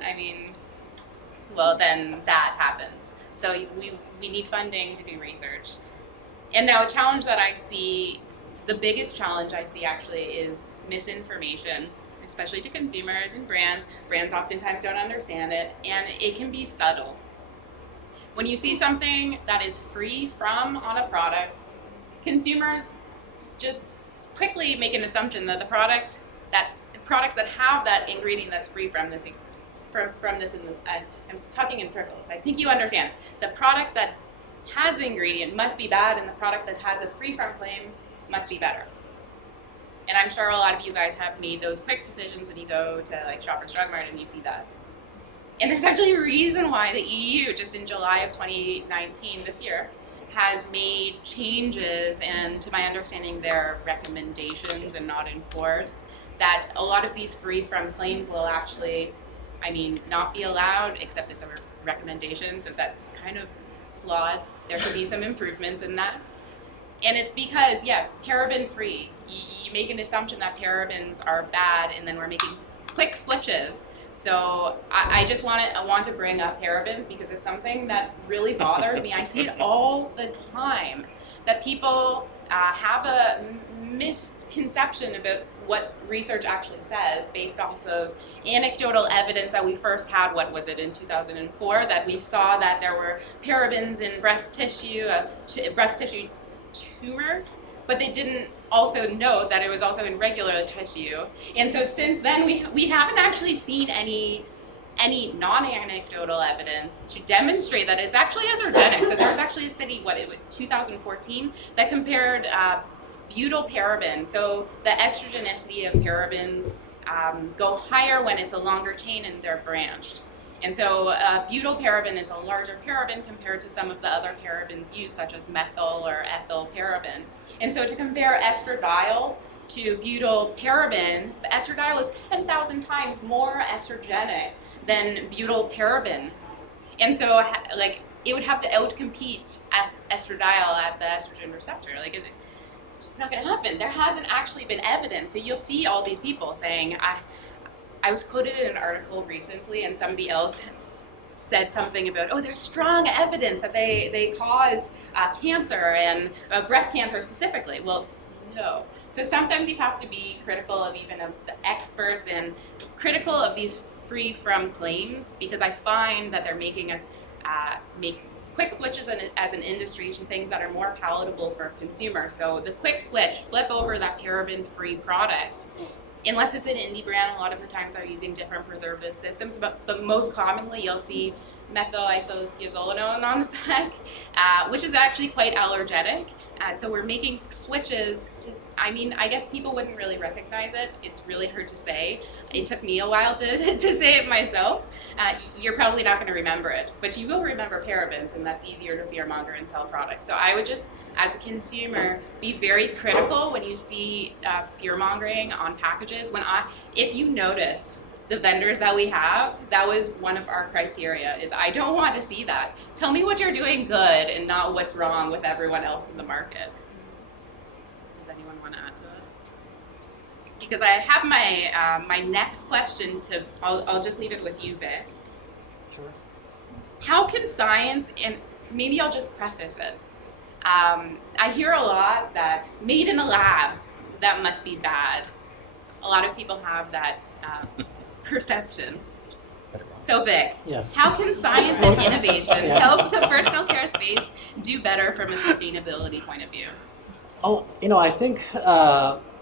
then that happens. So we need funding to do research. And now a challenge that I see The biggest challenge I see actually is misinformation, especially to consumers and brands. Brands oftentimes don't understand it, and it can be subtle. When you see something that is free from on a product, consumers just quickly make an assumption that the products that have that ingredient that's free from this, I'm talking in circles. I think you understand. The product that has the ingredient must be bad, and the product that has a free from claim must be better. And I'm sure a lot of you guys have made those quick decisions when you go to like Shoppers Drug Mart and you see that. And there's actually a reason why the EU, just in July of 2019, this year, has made changes, and to my understanding, they're recommendations and not enforced, that a lot of these free from claims will actually, not be allowed, except it's a recommendation, so that's kind of flawed. There could be some improvements in that. And it's because, paraben free. You make an assumption that parabens are bad, and then we're making quick switches. So I just want to bring up parabens because it's something that really bothers me. I see it all the time, that people have a misconception about what research actually says based off of anecdotal evidence that we first had, in 2004, that we saw that there were parabens in breast tissue tumors, but they didn't also note that it was also in regular tissue. And so since then, we haven't actually seen any non-anecdotal evidence to demonstrate that it's actually estrogenic. So there was actually a study, 2014, that compared butylparaben. So the estrogenicity of parabens go higher when it's a longer chain and they're branched. And so butylparaben is a larger paraben compared to some of the other parabens used, such as methyl or ethyl paraben. And so to compare estradiol to butylparaben, the estradiol is 10,000 times more estrogenic than butylparaben. And so it would have to outcompete estradiol at the estrogen receptor. It's just not going to happen. There hasn't actually been evidence. So you'll see all these people saying, I was quoted in an article recently, and somebody else said something about, there's strong evidence that they cause cancer, and breast cancer specifically. Well, no. So sometimes you have to be critical of even of the experts and critical of these free from claims, because I find that they're making us make quick switches as an industry to things that are more palatable for consumers. So the quick switch, flip over that paraben-free product. Unless it's an indie brand, a lot of the times they're using different preservative systems, but most commonly you'll see methyl isothiazolidone on the pack, which is actually quite allergenic. So we're making switches to, I guess people wouldn't really recognize it. It's really hard to say. It took me a while to say it myself. You're probably not going to remember it, but you will remember parabens, and that's easier to fearmonger and sell products. So I would just, as a consumer, be very critical when you see fearmongering on packages. If you notice the vendors that we have, that was one of our criteria, is I don't want to see that. Tell me what you're doing good and not what's wrong with everyone else in the market. Does anyone want to add to that? Because I have my next question I'll just leave it with you, Vic. Sure. How can science, and maybe I'll just preface it, I hear a lot that made in a lab, that must be bad. A lot of people have that perception. So Vic, Yes. how can science and innovation help the personal care space do better from a sustainability point of view? I think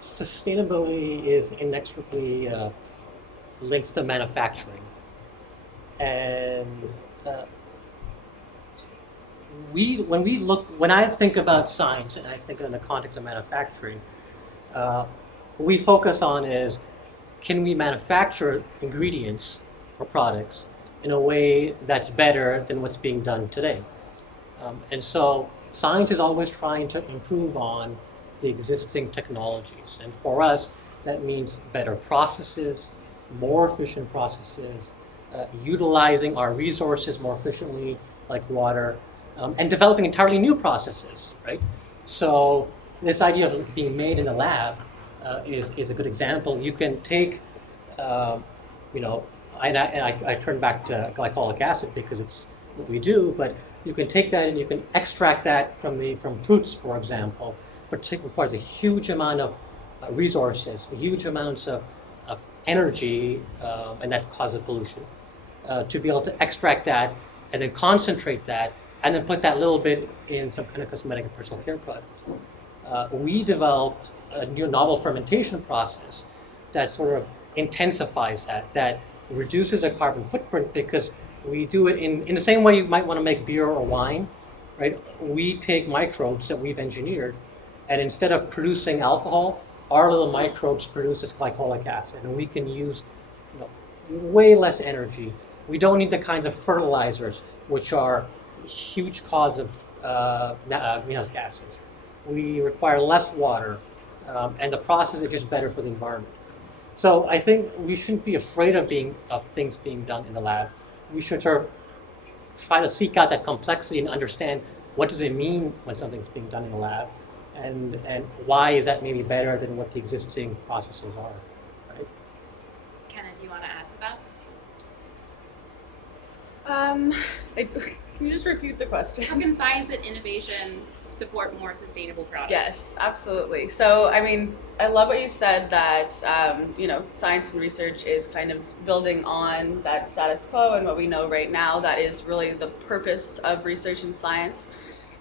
sustainability is inextricably links to manufacturing. And when I think about science, and I think in the context of manufacturing, what we focus on is, can we manufacture ingredients or products in a way that's better than what's being done today? And so science is always trying to improve on the existing technologies. And for us, that means better processes, more efficient processes, utilizing our resources more efficiently, like water, and developing entirely new processes, right? So this idea of being made in a lab is a good example. You can take, I turn back to glycolic acid because it's what we do, but you can take that and you can extract that from fruits, for example, requires a huge amount of resources, huge amounts of energy, and that causes pollution. To be able to extract that and then concentrate that and then put that little bit in some kind of cosmetic and personal care products. We developed a new novel fermentation process that sort of intensifies that reduces the carbon footprint, because we do it in the same way you might want to make beer or wine, right? We take microbes that we've engineered, and instead of producing alcohol, our little microbes produce this glycolic acid, and we can use way less energy. We don't need the kinds of fertilizers, which are a huge cause of greenhouse gases. We require less water, and the process is just better for the environment. So I think we shouldn't be afraid of things being done in the lab. We should sort of try to seek out that complexity and understand what does it mean when something's being done in the lab, and why is that maybe better than what the existing processes are, right? Kenna, do you want to add to that? Can you just repeat the question? How can science and innovation support more sustainable products? Yes, absolutely. So, I mean, I love what you said that, science and research is kind of building on that status quo and what we know right now. That is really the purpose of research and science.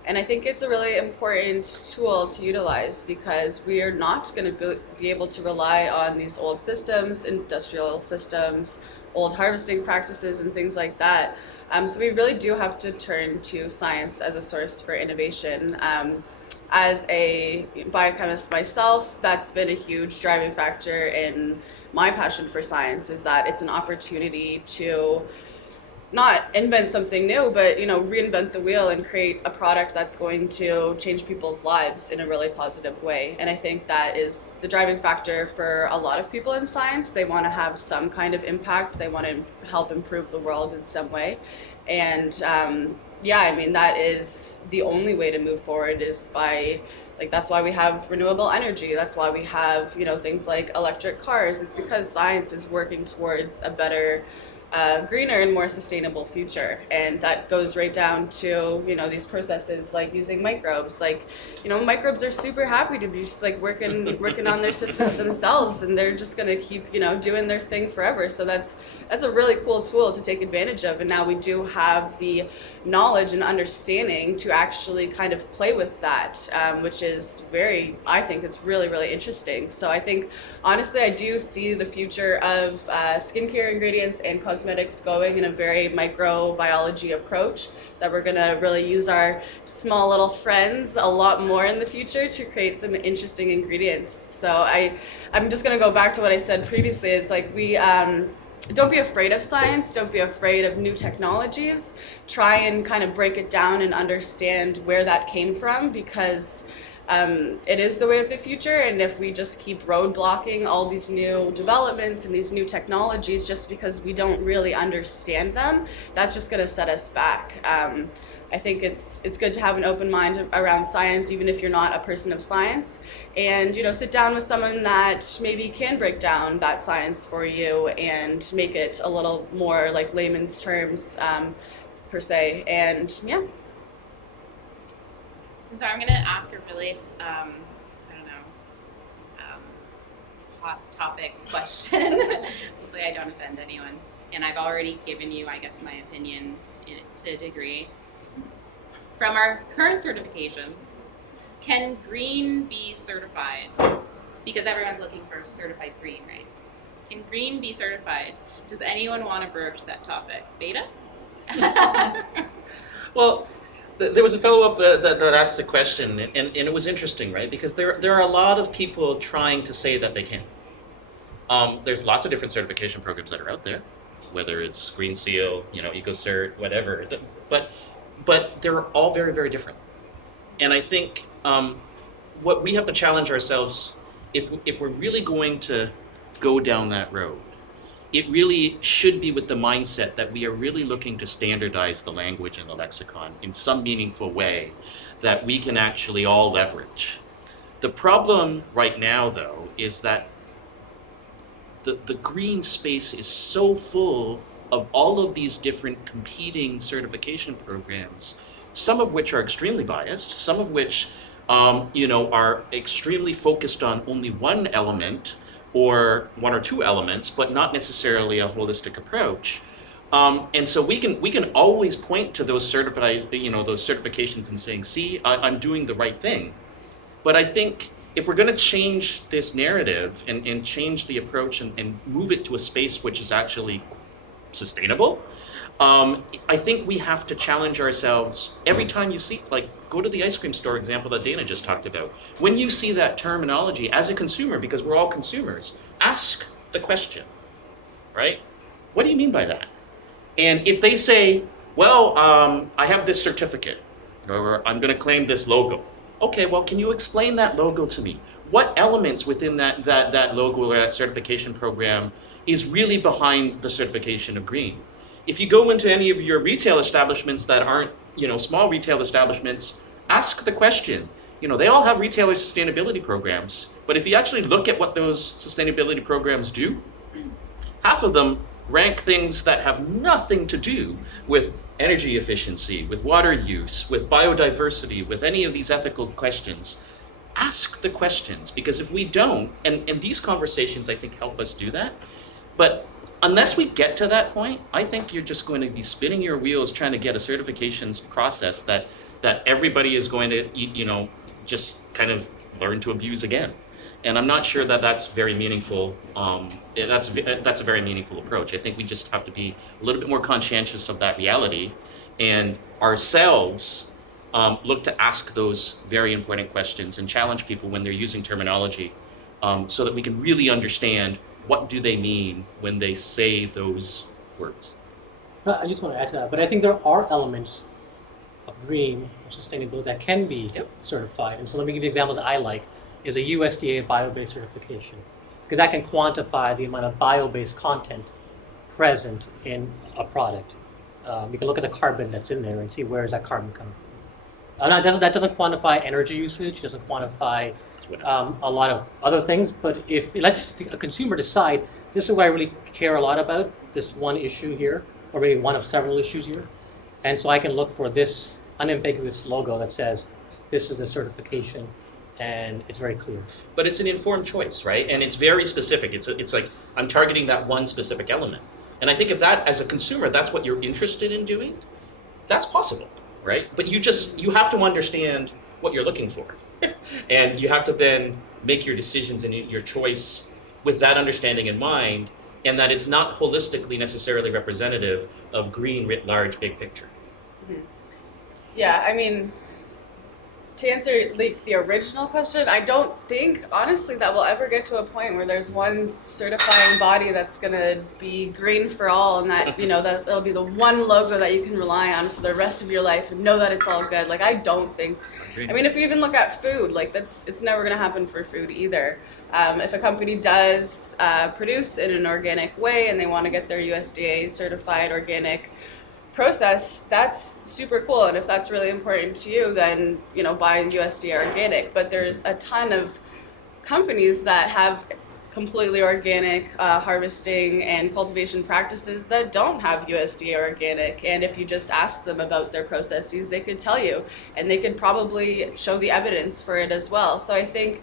And I think it's a really important tool to utilize, because we are not going to be able to rely on these old systems, industrial systems, old harvesting practices, and things like that. So we really do have to turn to science as a source for innovation. As a biochemist myself, that's been a huge driving factor in my passion for science, is that it's an opportunity to not invent something new, but reinvent the wheel and create a product that's going to change people's lives in a really positive way. And I think that is the driving factor for a lot of people in science. They want to have some kind of impact. They want to help improve the world in some way. And that is the only way to move forward, is by, that's why we have renewable energy. That's why we have, things like electric cars. It's because science is working towards a better, greener and more sustainable future. And that goes right down to, these processes like using microbes. Microbes are super happy to be just working on their systems themselves, and they're just gonna keep, doing their thing forever. So that's a really cool tool to take advantage of. And now we do have the knowledge and understanding to actually kind of play with that, which is I think it's really, really interesting. So I think, honestly, I do see the future of skincare ingredients and cosmetics going in a very microbiology approach, that we're gonna really use our small little friends a lot more in the future to create some interesting ingredients. So I'm just gonna go back to what I said previously. It's like don't be afraid of science, don't be afraid of new technologies. Try and kind of break it down and understand where that came from, because it is the way of the future. And if we just keep roadblocking all these new developments and these new technologies just because we don't really understand them, that's just going to set us back. I think it's good to have an open mind around science, even if you're not a person of science, and sit down with someone that maybe can break down that science for you and make it a little more like layman's terms, per se. And yeah. And so I'm going to ask a really, hot topic question. Hopefully I don't offend anyone. And I've already given you, I guess, my opinion to a degree. From our current certifications, can green be certified? Because everyone's looking for certified green, right? Can green be certified? Does anyone want to broach that topic? Beta? Well, there was a follow-up that asked the question, and it was interesting, right? Because there are a lot of people trying to say that they can. There's lots of different certification programs that are out there, whether it's Green Seal, EcoCert, whatever. But they're all very, very different. And I think what we have to challenge ourselves, if we're really going to go down that road, it really should be with the mindset that we are really looking to standardize the language and the lexicon in some meaningful way that we can actually all leverage. The problem right now, though, is that the green space is so full of all of these different competing certification programs, some of which are extremely biased, some of which are extremely focused on only one element or one or two elements, but not necessarily a holistic approach. And so we can always point to those those certifications and saying, see, I'm doing the right thing. But I think if we're going to change this narrative and change the approach and move it to a space which is actually sustainable, I think we have to challenge ourselves every time you see, like, go to the ice cream store example that Dana just talked about. When you see that terminology as a consumer, because we're all consumers, ask the question, right? What do you mean by that? And if they say, well, I have this certificate, or I'm going to claim this logo. Okay, well, can you explain that logo to me? What elements within that logo or that certification program is really behind the certification of green? If you go into any of your retail establishments that aren't, small retail establishments, ask the question. They all have retailer sustainability programs, but if you actually look at what those sustainability programs do, half of them rank things that have nothing to do with energy efficiency, with water use, with biodiversity, with any of these ethical questions. Ask the questions, because if we don't, and these conversations I think help us do that, but unless we get to that point, I think you're just going to be spinning your wheels trying to get a certifications process that everybody is going to, just kind of learn to abuse again. And I'm not sure that that's very meaningful. That's a very meaningful approach. I think we just have to be a little bit more conscientious of that reality, and ourselves look to ask those very important questions and challenge people when they're using terminology, so that we can really understand what do they mean when they say those words. I just want to add to that, but I think there are elements of green or sustainability that can be certified. And so let me give you an example that I like, is a USDA bio-based certification, because that can quantify the amount of bio-based content present in a product. You can look at the carbon that's in there and see where is that carbon coming from. That doesn't quantify energy usage, doesn't quantify a lot of other things, but if it lets a consumer decide, this is what I really care a lot about, this one issue here, or maybe one of several issues here, and so I can look for this unambiguous logo that says, this is the certification, and it's very clear. But it's an informed choice, right? And it's very specific. It's like, I'm targeting that one specific element. And I think if that, as a consumer, that's what you're interested in doing, that's possible, right? But you have to understand what you're looking for. And you have to then make your decisions and your choice with that understanding in mind, and that it's not holistically necessarily representative of green writ large, big picture. Mm-hmm. Yeah, I mean, to answer the original question, I don't think, honestly, that we'll ever get to a point where there's one certifying body that's going to be green for all, and that, that it'll be the one logo that you can rely on for the rest of your life and know that it's all good. Like, I don't think, I mean, if you even look at food, like, it's never going to happen for food either. If a company does produce in an organic way and they want to get their USDA certified organic process, that's super cool, and if that's really important to you, then buy USDA organic. But there's a ton of companies that have completely organic harvesting and cultivation practices that don't have USDA organic, and if you just ask them about their processes, they could tell you, and they could probably show the evidence for it as well. So I think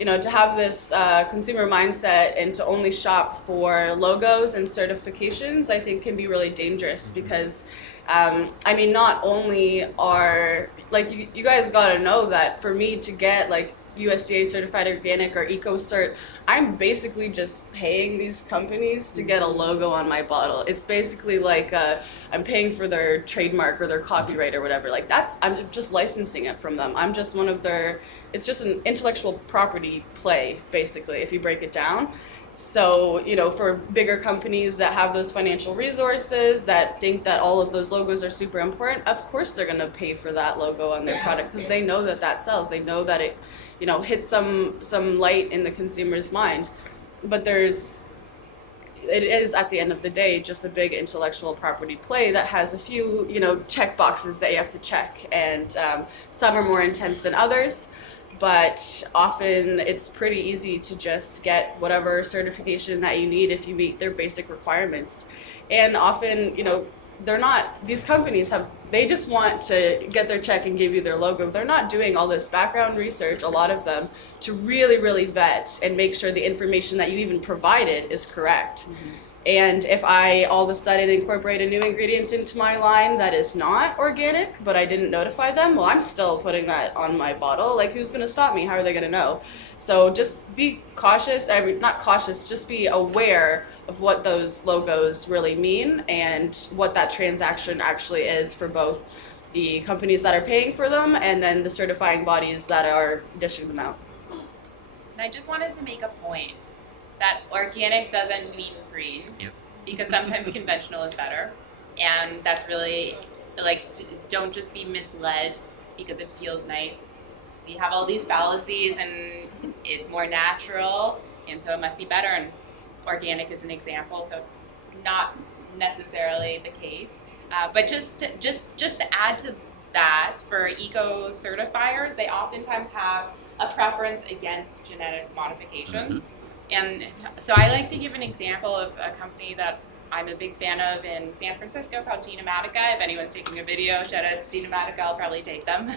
to have this consumer mindset and to only shop for logos and certifications, I think can be really dangerous, because, I mean, not only are, like, you guys gotta know that for me to get, like, USDA certified organic or eco-cert, I'm basically just paying these companies to get a logo on my bottle. It's basically like I'm paying for their trademark or their copyright or whatever. Like, I'm just licensing it from them. I'm just one of their, it's just an intellectual property play, basically, if you break it down. So, for bigger companies that have those financial resources, that think that all of those logos are super important, of course they're going to pay for that logo on their product, because they know that sells. They know that it, hits some light in the consumer's mind. But it is, at the end of the day, just a big intellectual property play that has a few, check boxes that you have to check, and some are more intense than others. But often it's pretty easy to just get whatever certification that you need if you meet their basic requirements. And often, these companies they just want to get their check and give you their logo. They're not doing all this background research, a lot of them, to really, really vet and make sure the information that you even provided is correct. And if I all of a sudden incorporate a new ingredient into my line that is not organic, but I didn't notify them, well, I'm still putting that on my bottle. Like, who's going to stop me? How are they going to know? So just be cautious. I mean, not cautious, just be aware of what those logos really mean and what that transaction actually is for both the companies that are paying for them and then the certifying bodies that are dishing them out. And I just wanted to make a point that organic doesn't mean green, because sometimes conventional is better, and that's really, like, don't just be misled because it feels nice. We have all these fallacies, and it's more natural, and so it must be better, and organic is an example, so not necessarily the case. But just to add to that, for eco certifiers, they oftentimes have a preference against genetic modifications. And so I like to give an example of a company that I'm a big fan of in San Francisco called Genomatica. If anyone's making a video, shout out to Genomatica, I'll probably take them.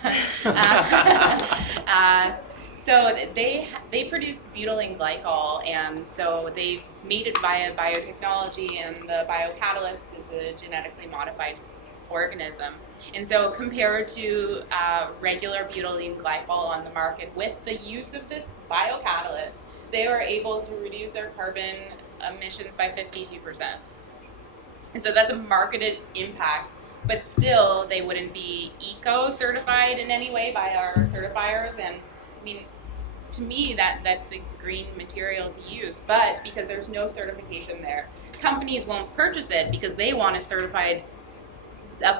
So they produce butylene glycol, and so they made it via biotechnology, and the biocatalyst is a genetically modified organism. And so compared to regular butylene glycol on the market, with the use of this biocatalyst, they were able to reduce their carbon emissions by 52%. And so that's a marketed impact, but still they wouldn't be eco-certified in any way by our certifiers. And I mean, to me, that's a green material to use, but because there's no certification there, companies won't purchase it because they want a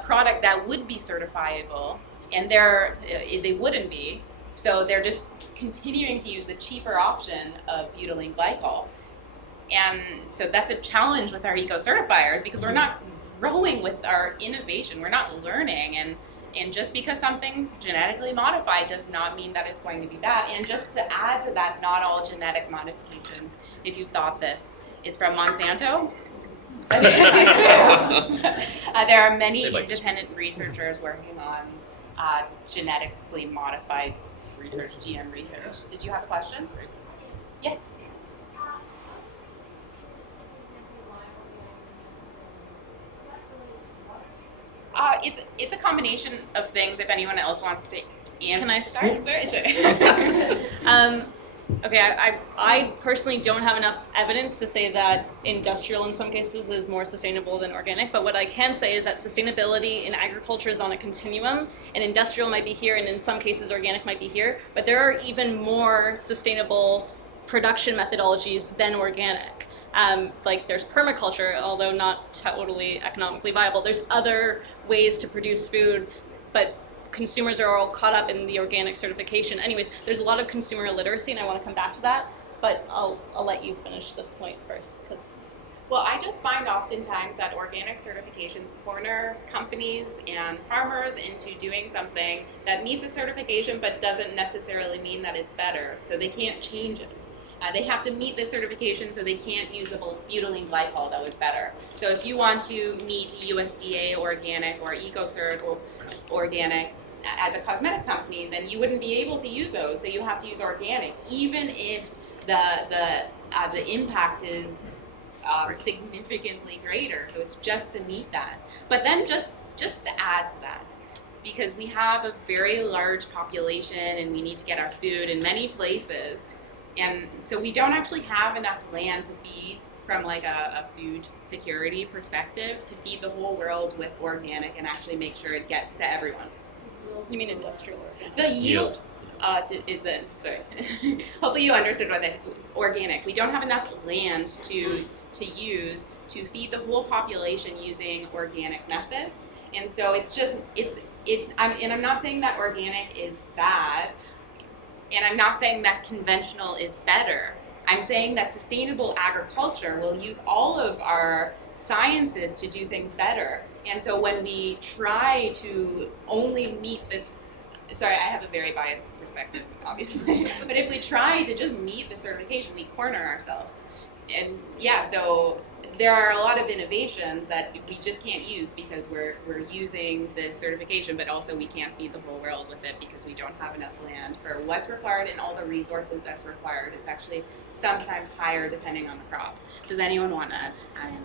product that would be certifiable, and they wouldn't be. So they're just continuing to use the cheaper option of butylene glycol. And so that's a challenge with our eco-certifiers, because we're not growing with our innovation, we're not learning, and just because something's genetically modified does not mean that it's going to be bad. And just to add to that, not all genetic modifications, if you've thought this, is from Monsanto. There are many independent researchers working on genetically modified research, GM research. Did you have a question? Yeah. It's a combination of things. If anyone else wants to answer. Can I start? Sure. Okay, I personally don't have enough evidence to say that industrial in some cases is more sustainable than organic, but what I can say is that sustainability in agriculture is on a continuum, and industrial might be here, and in some cases organic might be here, but there are even more sustainable production methodologies than organic. Like there's permaculture, although not totally economically viable. There's other ways to produce food, but consumers are all caught up in the organic certification. Anyways, there's a lot of consumer illiteracy, and I want to come back to that, but I'll let you finish this point first. Well, I just find oftentimes that organic certifications corner companies and farmers into doing something that meets a certification but doesn't necessarily mean that it's better, so they can't change it. They have to meet the certification, so they can't use the butylene glycol that was better. So if you want to meet USDA organic or EcoCert or organic as a cosmetic company, then you wouldn't be able to use those. So you have to use organic, even if the impact is significantly greater. So it's just to meet that. But then just to add to that, because we have a very large population and we need to get our food in many places. And so we don't actually have enough land to feed from like a food security perspective to feed the whole world with organic and actually make sure it gets to everyone. You mean industrial organic? The yield is the, sorry, hopefully you understood what the organic. We don't have enough land to use to feed the whole population using organic methods. And so it's just, and I'm not saying that organic is bad, and I'm not saying that conventional is better. I'm saying that sustainable agriculture will use all of our sciences to do things better. And so when we try to only meet this, sorry, I have a very biased perspective, obviously, but if we try to just meet the certification, we corner ourselves. And yeah, so there are a lot of innovations that we just can't use because we're using the certification, but also we can't feed the whole world with it because we don't have enough land for what's required and all the resources that's required. It's actually sometimes higher depending on the crop. Does anyone want to add on that?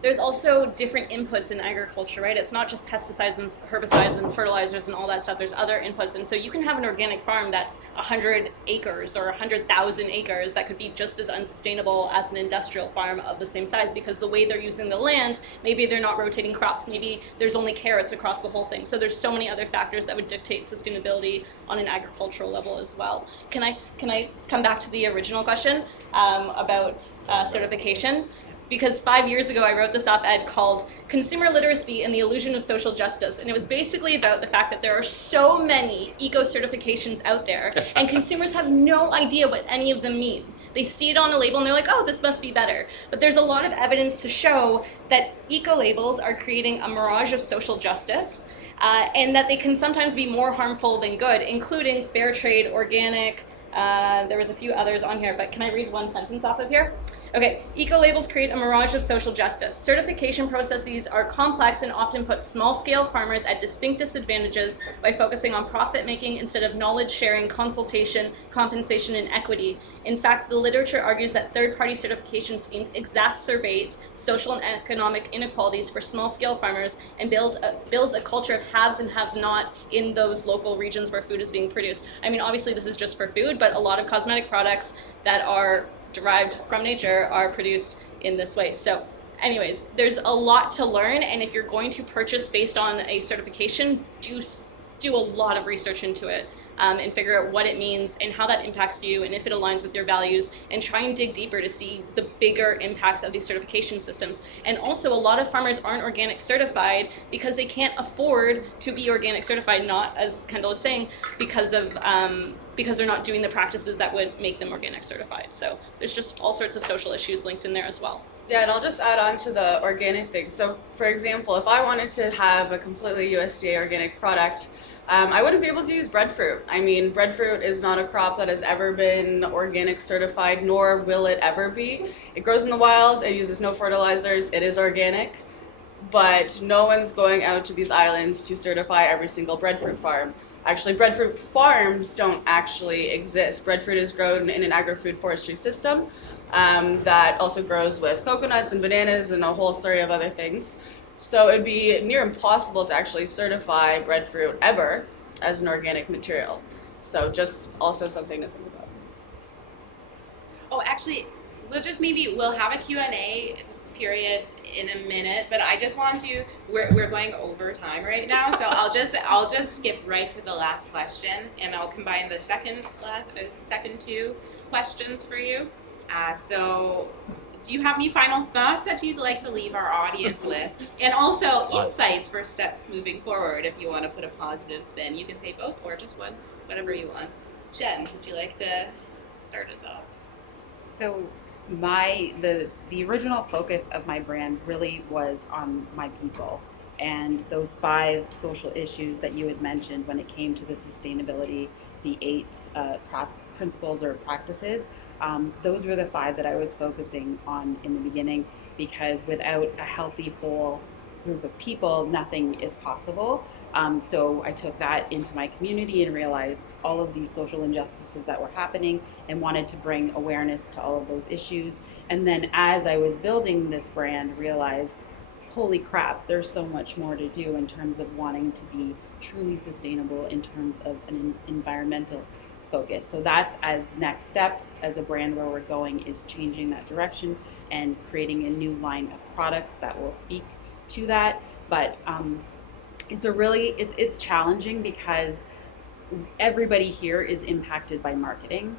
There's also different inputs in agriculture, right? It's not just pesticides and herbicides and fertilizers and all that stuff. There's other inputs. And so you can have an organic farm that's 100 acres or 100,000 acres that could be just as unsustainable as an industrial farm of the same size because the way they're using the land, maybe they're not rotating crops, maybe there's only carrots across the whole thing. So there's so many other factors that would dictate sustainability on an agricultural level as well. Can I come back to the original question about certification? Because 5 years ago, I wrote this op-ed called Consumer Literacy and the Illusion of Social Justice. And it was basically about the fact that there are so many eco-certifications out there, and consumers have no idea what any of them mean. They see it on a label and they're like, oh, this must be better. But there's a lot of evidence to show that eco-labels are creating a mirage of social justice, and that they can sometimes be more harmful than good, including fair trade, organic. There was a few others on here, but can I read one sentence off of here? Okay, eco-labels create a mirage of social justice. Certification processes are complex and often put small-scale farmers at distinct disadvantages by focusing on profit-making instead of knowledge-sharing, consultation, compensation, and equity. In fact, the literature argues that third-party certification schemes exacerbate social and economic inequalities for small-scale farmers and builds a culture of haves and have-not in those local regions where food is being produced. I mean, obviously this is just for food, but a lot of cosmetic products that are derived from nature are produced in this way. So anyways, there's a lot to learn, and if you're going to purchase based on a certification, do a lot of research into it and figure out what it means and how that impacts you and if it aligns with your values, and try and dig deeper to see the bigger impacts of these certification systems. And also, a lot of farmers aren't organic certified because they can't afford to be organic certified, not, as Kendall was saying, because they're not doing the practices that would make them organic certified. So there's just all sorts of social issues linked in there as well. Yeah, and I'll just add on to the organic thing. So, for example, if I wanted to have a completely USDA organic product, I wouldn't be able to use breadfruit. I mean, breadfruit is not a crop that has ever been organic certified, nor will it ever be. It grows in the wild, it uses no fertilizers, it is organic, but no one's going out to these islands to certify every single breadfruit farm. Actually, breadfruit farms don't actually exist. Breadfruit is grown in an agri-food forestry system that also grows with coconuts and bananas and a whole story of other things. So it'd be near impossible to actually certify breadfruit ever as an organic material. So just also something to think about. Oh, actually, we'll have a Q&A period in a minute, but I just want to, we're going over time right now, so I'll just skip right to the last question, and I'll combine the second two questions for you. So do you have any final thoughts that you'd like to leave our audience with? And also insights for steps moving forward if you want to put a positive spin. You can say both or just one, whatever you want. Jen, would you like to start us off? So the original focus of my brand really was on my people and those 5 social issues that you had mentioned when it came to the sustainability, the 8 principles or practices. Those were the 5 that I was focusing on in the beginning, because without a healthy whole group of people, nothing is possible. So I took that into my community and realized all of these social injustices that were happening and wanted to bring awareness to all of those issues. And then as I was building this brand, realized, holy crap, there's so much more to do in terms of wanting to be truly sustainable in terms of an environmental focus. So that's as next steps as a brand where we're going, is changing that direction and creating a new line of products that will speak to that. But it's challenging because everybody here is impacted by marketing,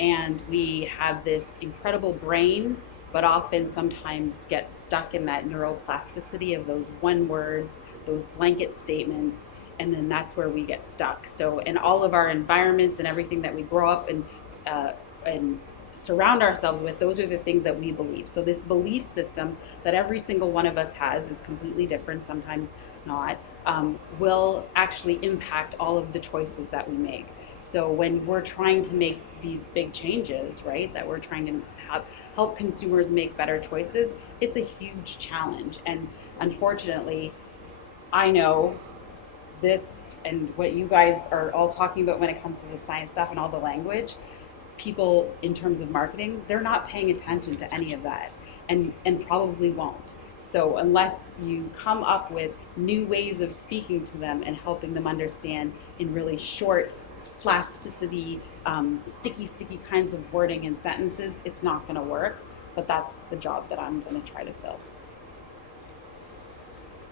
and we have this incredible brain, but often sometimes get stuck in that neuroplasticity of those one words, those blanket statements, and then that's where we get stuck. So in all of our environments and everything that we grow up and surround ourselves with, those are the things that we believe. So this belief system that every single one of us has is completely different, sometimes not, will actually impact all of the choices that we make. So when we're trying to make these big changes, right, that we're trying to help consumers make better choices, it's a huge challenge. And unfortunately, I know this and what you guys are all talking about when it comes to the science stuff and all the language, people in terms of marketing, they're not paying attention to any of that, and probably won't. So unless you come up with new ways of speaking to them and helping them understand in really short plasticity, sticky kinds of wording and sentences, it's not going to work. But that's the job that I'm going to try to fill.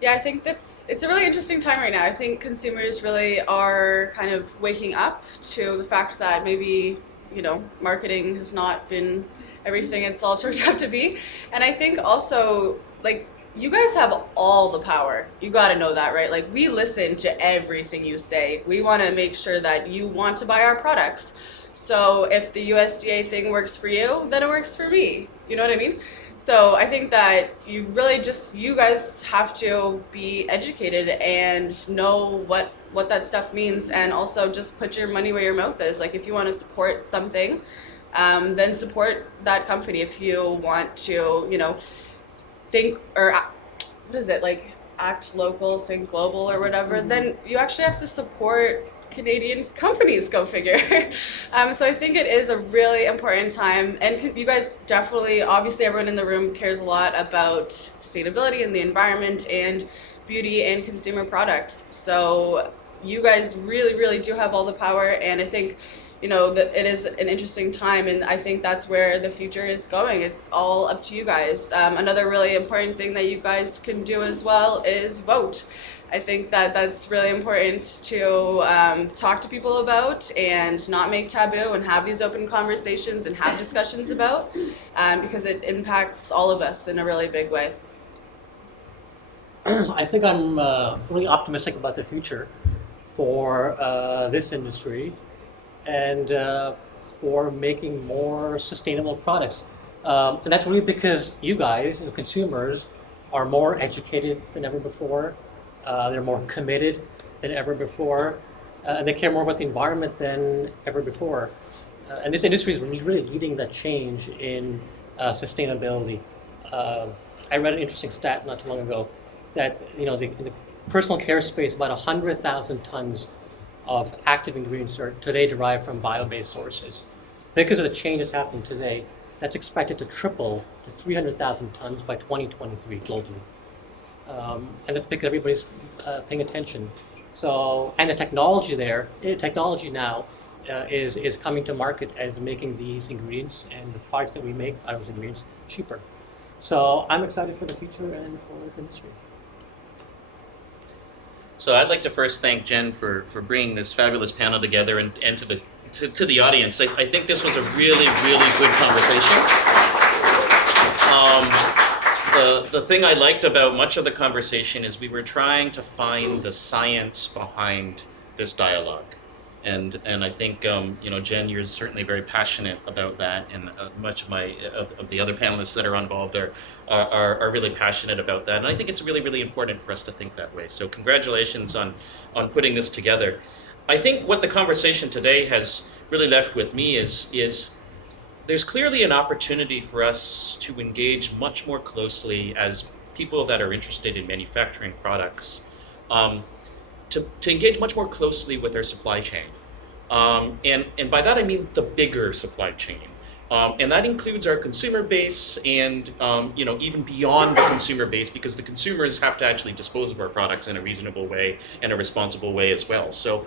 Yeah, I think it's a really interesting time right now. I think consumers really are kind of waking up to the fact that maybe, marketing has not been everything it's all turned out to be. And I think also, like, you guys have all the power. You got to know that, right? Like, we listen to everything you say. We want to make sure that you want to buy our products. So if the USDA thing works for you, then it works for me. You know what I mean? So I think that you guys have to be educated and know what that stuff means, and also just put your money where your mouth is. Like, if you want to support something, then support that company. If you want to, think, or what is it, like, act local, think global or whatever, then you actually have to support Canadian companies, go figure. So I think it is a really important time, and you guys definitely, obviously everyone in the room cares a lot about sustainability and the environment and beauty and consumer products. So you guys really, really do have all the power, and I think, that it is an interesting time, and I think that's where the future is going. It's all up to you guys. Another really important thing that you guys can do as well is vote. I think that that's really important to talk to people about and not make taboo, and have these open conversations and have discussions about, because it impacts all of us in a really big way. I think I'm really optimistic about the future for this industry and for making more sustainable products. And that's really because you guys, the consumers, are more educated than ever before. They're more committed than ever before, and they care more about the environment than ever before. And this industry is really leading that change in sustainability. I read an interesting stat not too long ago that in the personal care space, about 100,000 tons of active ingredients are today derived from bio-based sources. Because of the change that's happening today, that's expected to triple to 300,000 tons by 2023 globally. And that's because everybody's paying attention. So, and the technology now is coming to market as making these ingredients and the products that we make out of those ingredients cheaper. So I'm excited for the future and for this industry. So I'd like to first thank Jen for bringing this fabulous panel together, and to the audience. I think this was a really, really good conversation. The thing I liked about much of the conversation is we were trying to find the science behind this dialogue. And I think, Jen, you're certainly very passionate about that, and much of the other panelists that are involved are really passionate about that. And I think it's really, really important for us to think that way. So congratulations on putting this together. I think what the conversation today has really left with me is there's clearly an opportunity for us to engage much more closely as people that are interested in manufacturing products, to engage much more closely with our supply chain. And by that I mean the bigger supply chain. And that includes our consumer base and even beyond the consumer base, because the consumers have to actually dispose of our products in a reasonable way and a responsible way as well. So,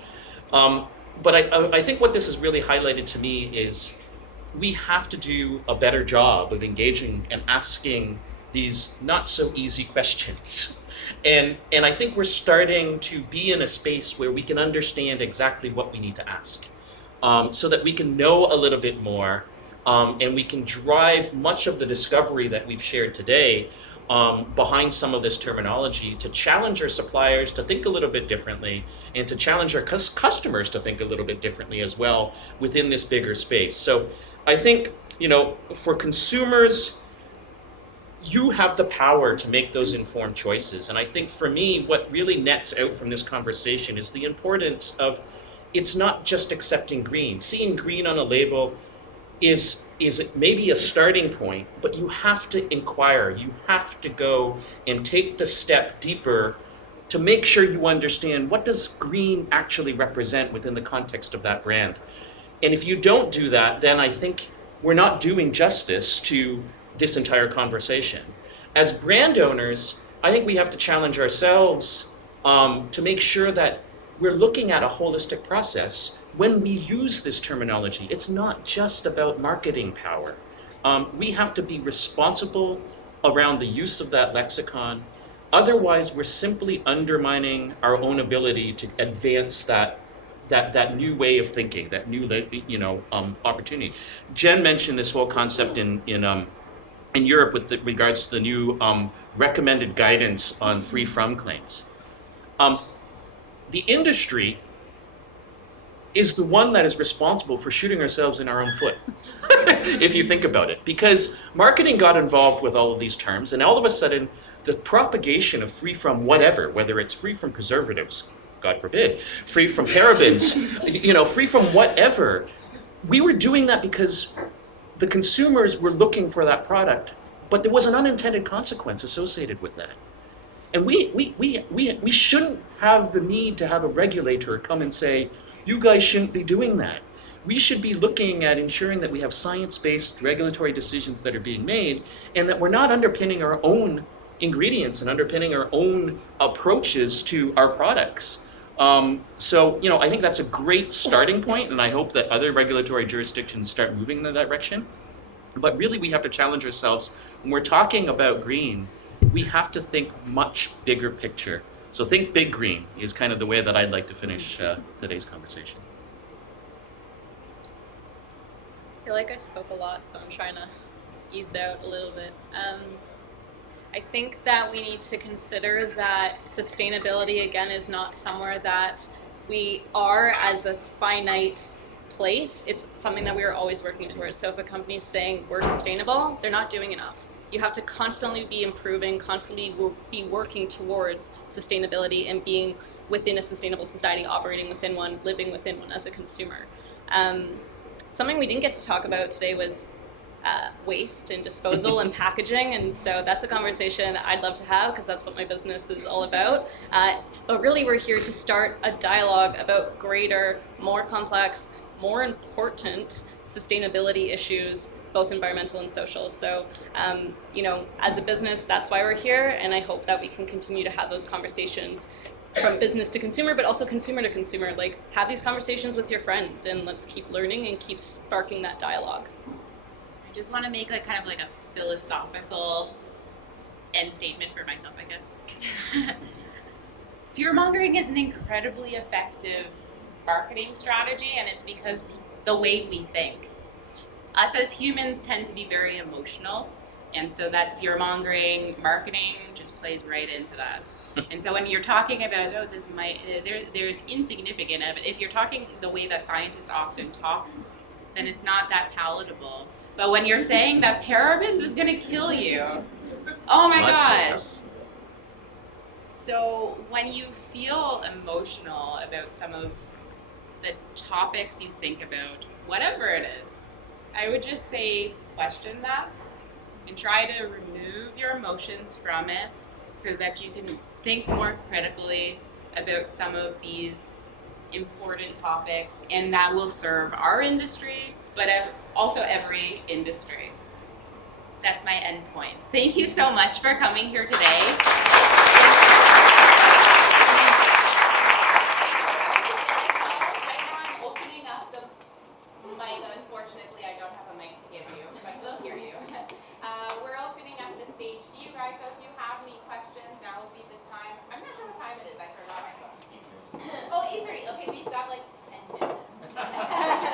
but I think what this has really highlighted to me is we have to do a better job of engaging and asking these not so easy questions. And I think we're starting to be in a space where we can understand exactly what we need to ask, so that we can know a little bit more, and we can drive much of the discovery that we've shared today behind some of this terminology, to challenge our suppliers to think a little bit differently, and to challenge our customers to think a little bit differently as well within this bigger space. So I think, for consumers, you have the power to make those informed choices. And I think for me, what really nets out from this conversation is the importance of it's not just accepting green. Seeing green on a label is maybe a starting point, but you have to inquire. You have to go and take the step deeper to make sure you understand what does green actually represent within the context of that brand. And if you don't do that, then I think we're not doing justice to this entire conversation. As brand owners, I think we have to challenge ourselves to make sure that we're looking at a holistic process when we use this terminology. It's not just about marketing power. We have to be responsible around the use of that lexicon. Otherwise, we're simply undermining our own ability to advance that new way of thinking, that new opportunity. Jen mentioned this whole concept in Europe with regards to the new recommended guidance on free from claims. The industry is the one that is responsible for shooting ourselves in our own foot, if you think about it. Because marketing got involved with all of these terms, and all of a sudden, the propagation of free from whatever, whether it's free from preservatives, God forbid, free from parabens, free from whatever, we were doing that because the consumers were looking for that product, but there was an unintended consequence associated with that. And we shouldn't have the need to have a regulator come and say, you guys shouldn't be doing that. We should be looking at ensuring that we have science-based regulatory decisions that are being made, and that we're not underpinning our own ingredients and underpinning our own approaches to our products. So I think that's a great starting point, and I hope that other regulatory jurisdictions start moving in that direction. But really, we have to challenge ourselves. When we're talking about green, we have to think much bigger picture. So think big green is kind of the way that I'd like to finish today's conversation. I feel like I spoke a lot, so I'm trying to ease out a little bit. I think that we need to consider that sustainability, again, is not somewhere that we are as a finite place. It's something that we are always working towards. So if a company is saying we're sustainable, they're not doing enough. You have to constantly be improving, constantly be working towards sustainability and being within a sustainable society, operating within one, living within one as a consumer. Something we didn't get to talk about today was waste and disposal and packaging, and so that's a conversation I'd love to have because that's what my business is all about. But really we're here to start a dialogue about greater, more complex, more important sustainability issues, both environmental and social. So, as a business, that's why we're here, and I hope that we can continue to have those conversations from business to consumer, but also consumer to consumer. Like, have these conversations with your friends, and let's keep learning and keep sparking that dialogue. I just want to make kind of a philosophical end statement for myself, I guess. Fear-mongering is an incredibly effective marketing strategy, and it's because the way we think. Us as humans tend to be very emotional, and so that fear-mongering marketing just plays right into that. And so when you're talking about, this might, there's insignificant of it. If you're talking the way that scientists often talk, then it's not that palatable. But when you're saying that parabens is going to kill you, oh my gosh. So when you feel emotional about some of the topics you think about, whatever it is, I would just say question that and try to remove your emotions from it so that you can think more critically about some of these important topics, and that will serve our industry, but also every industry. That's my end point. Thank you so much for coming here today. Unfortunately, I don't have a mic to give you, but we'll hear you. We're opening up the stage to you guys, so if you have any questions,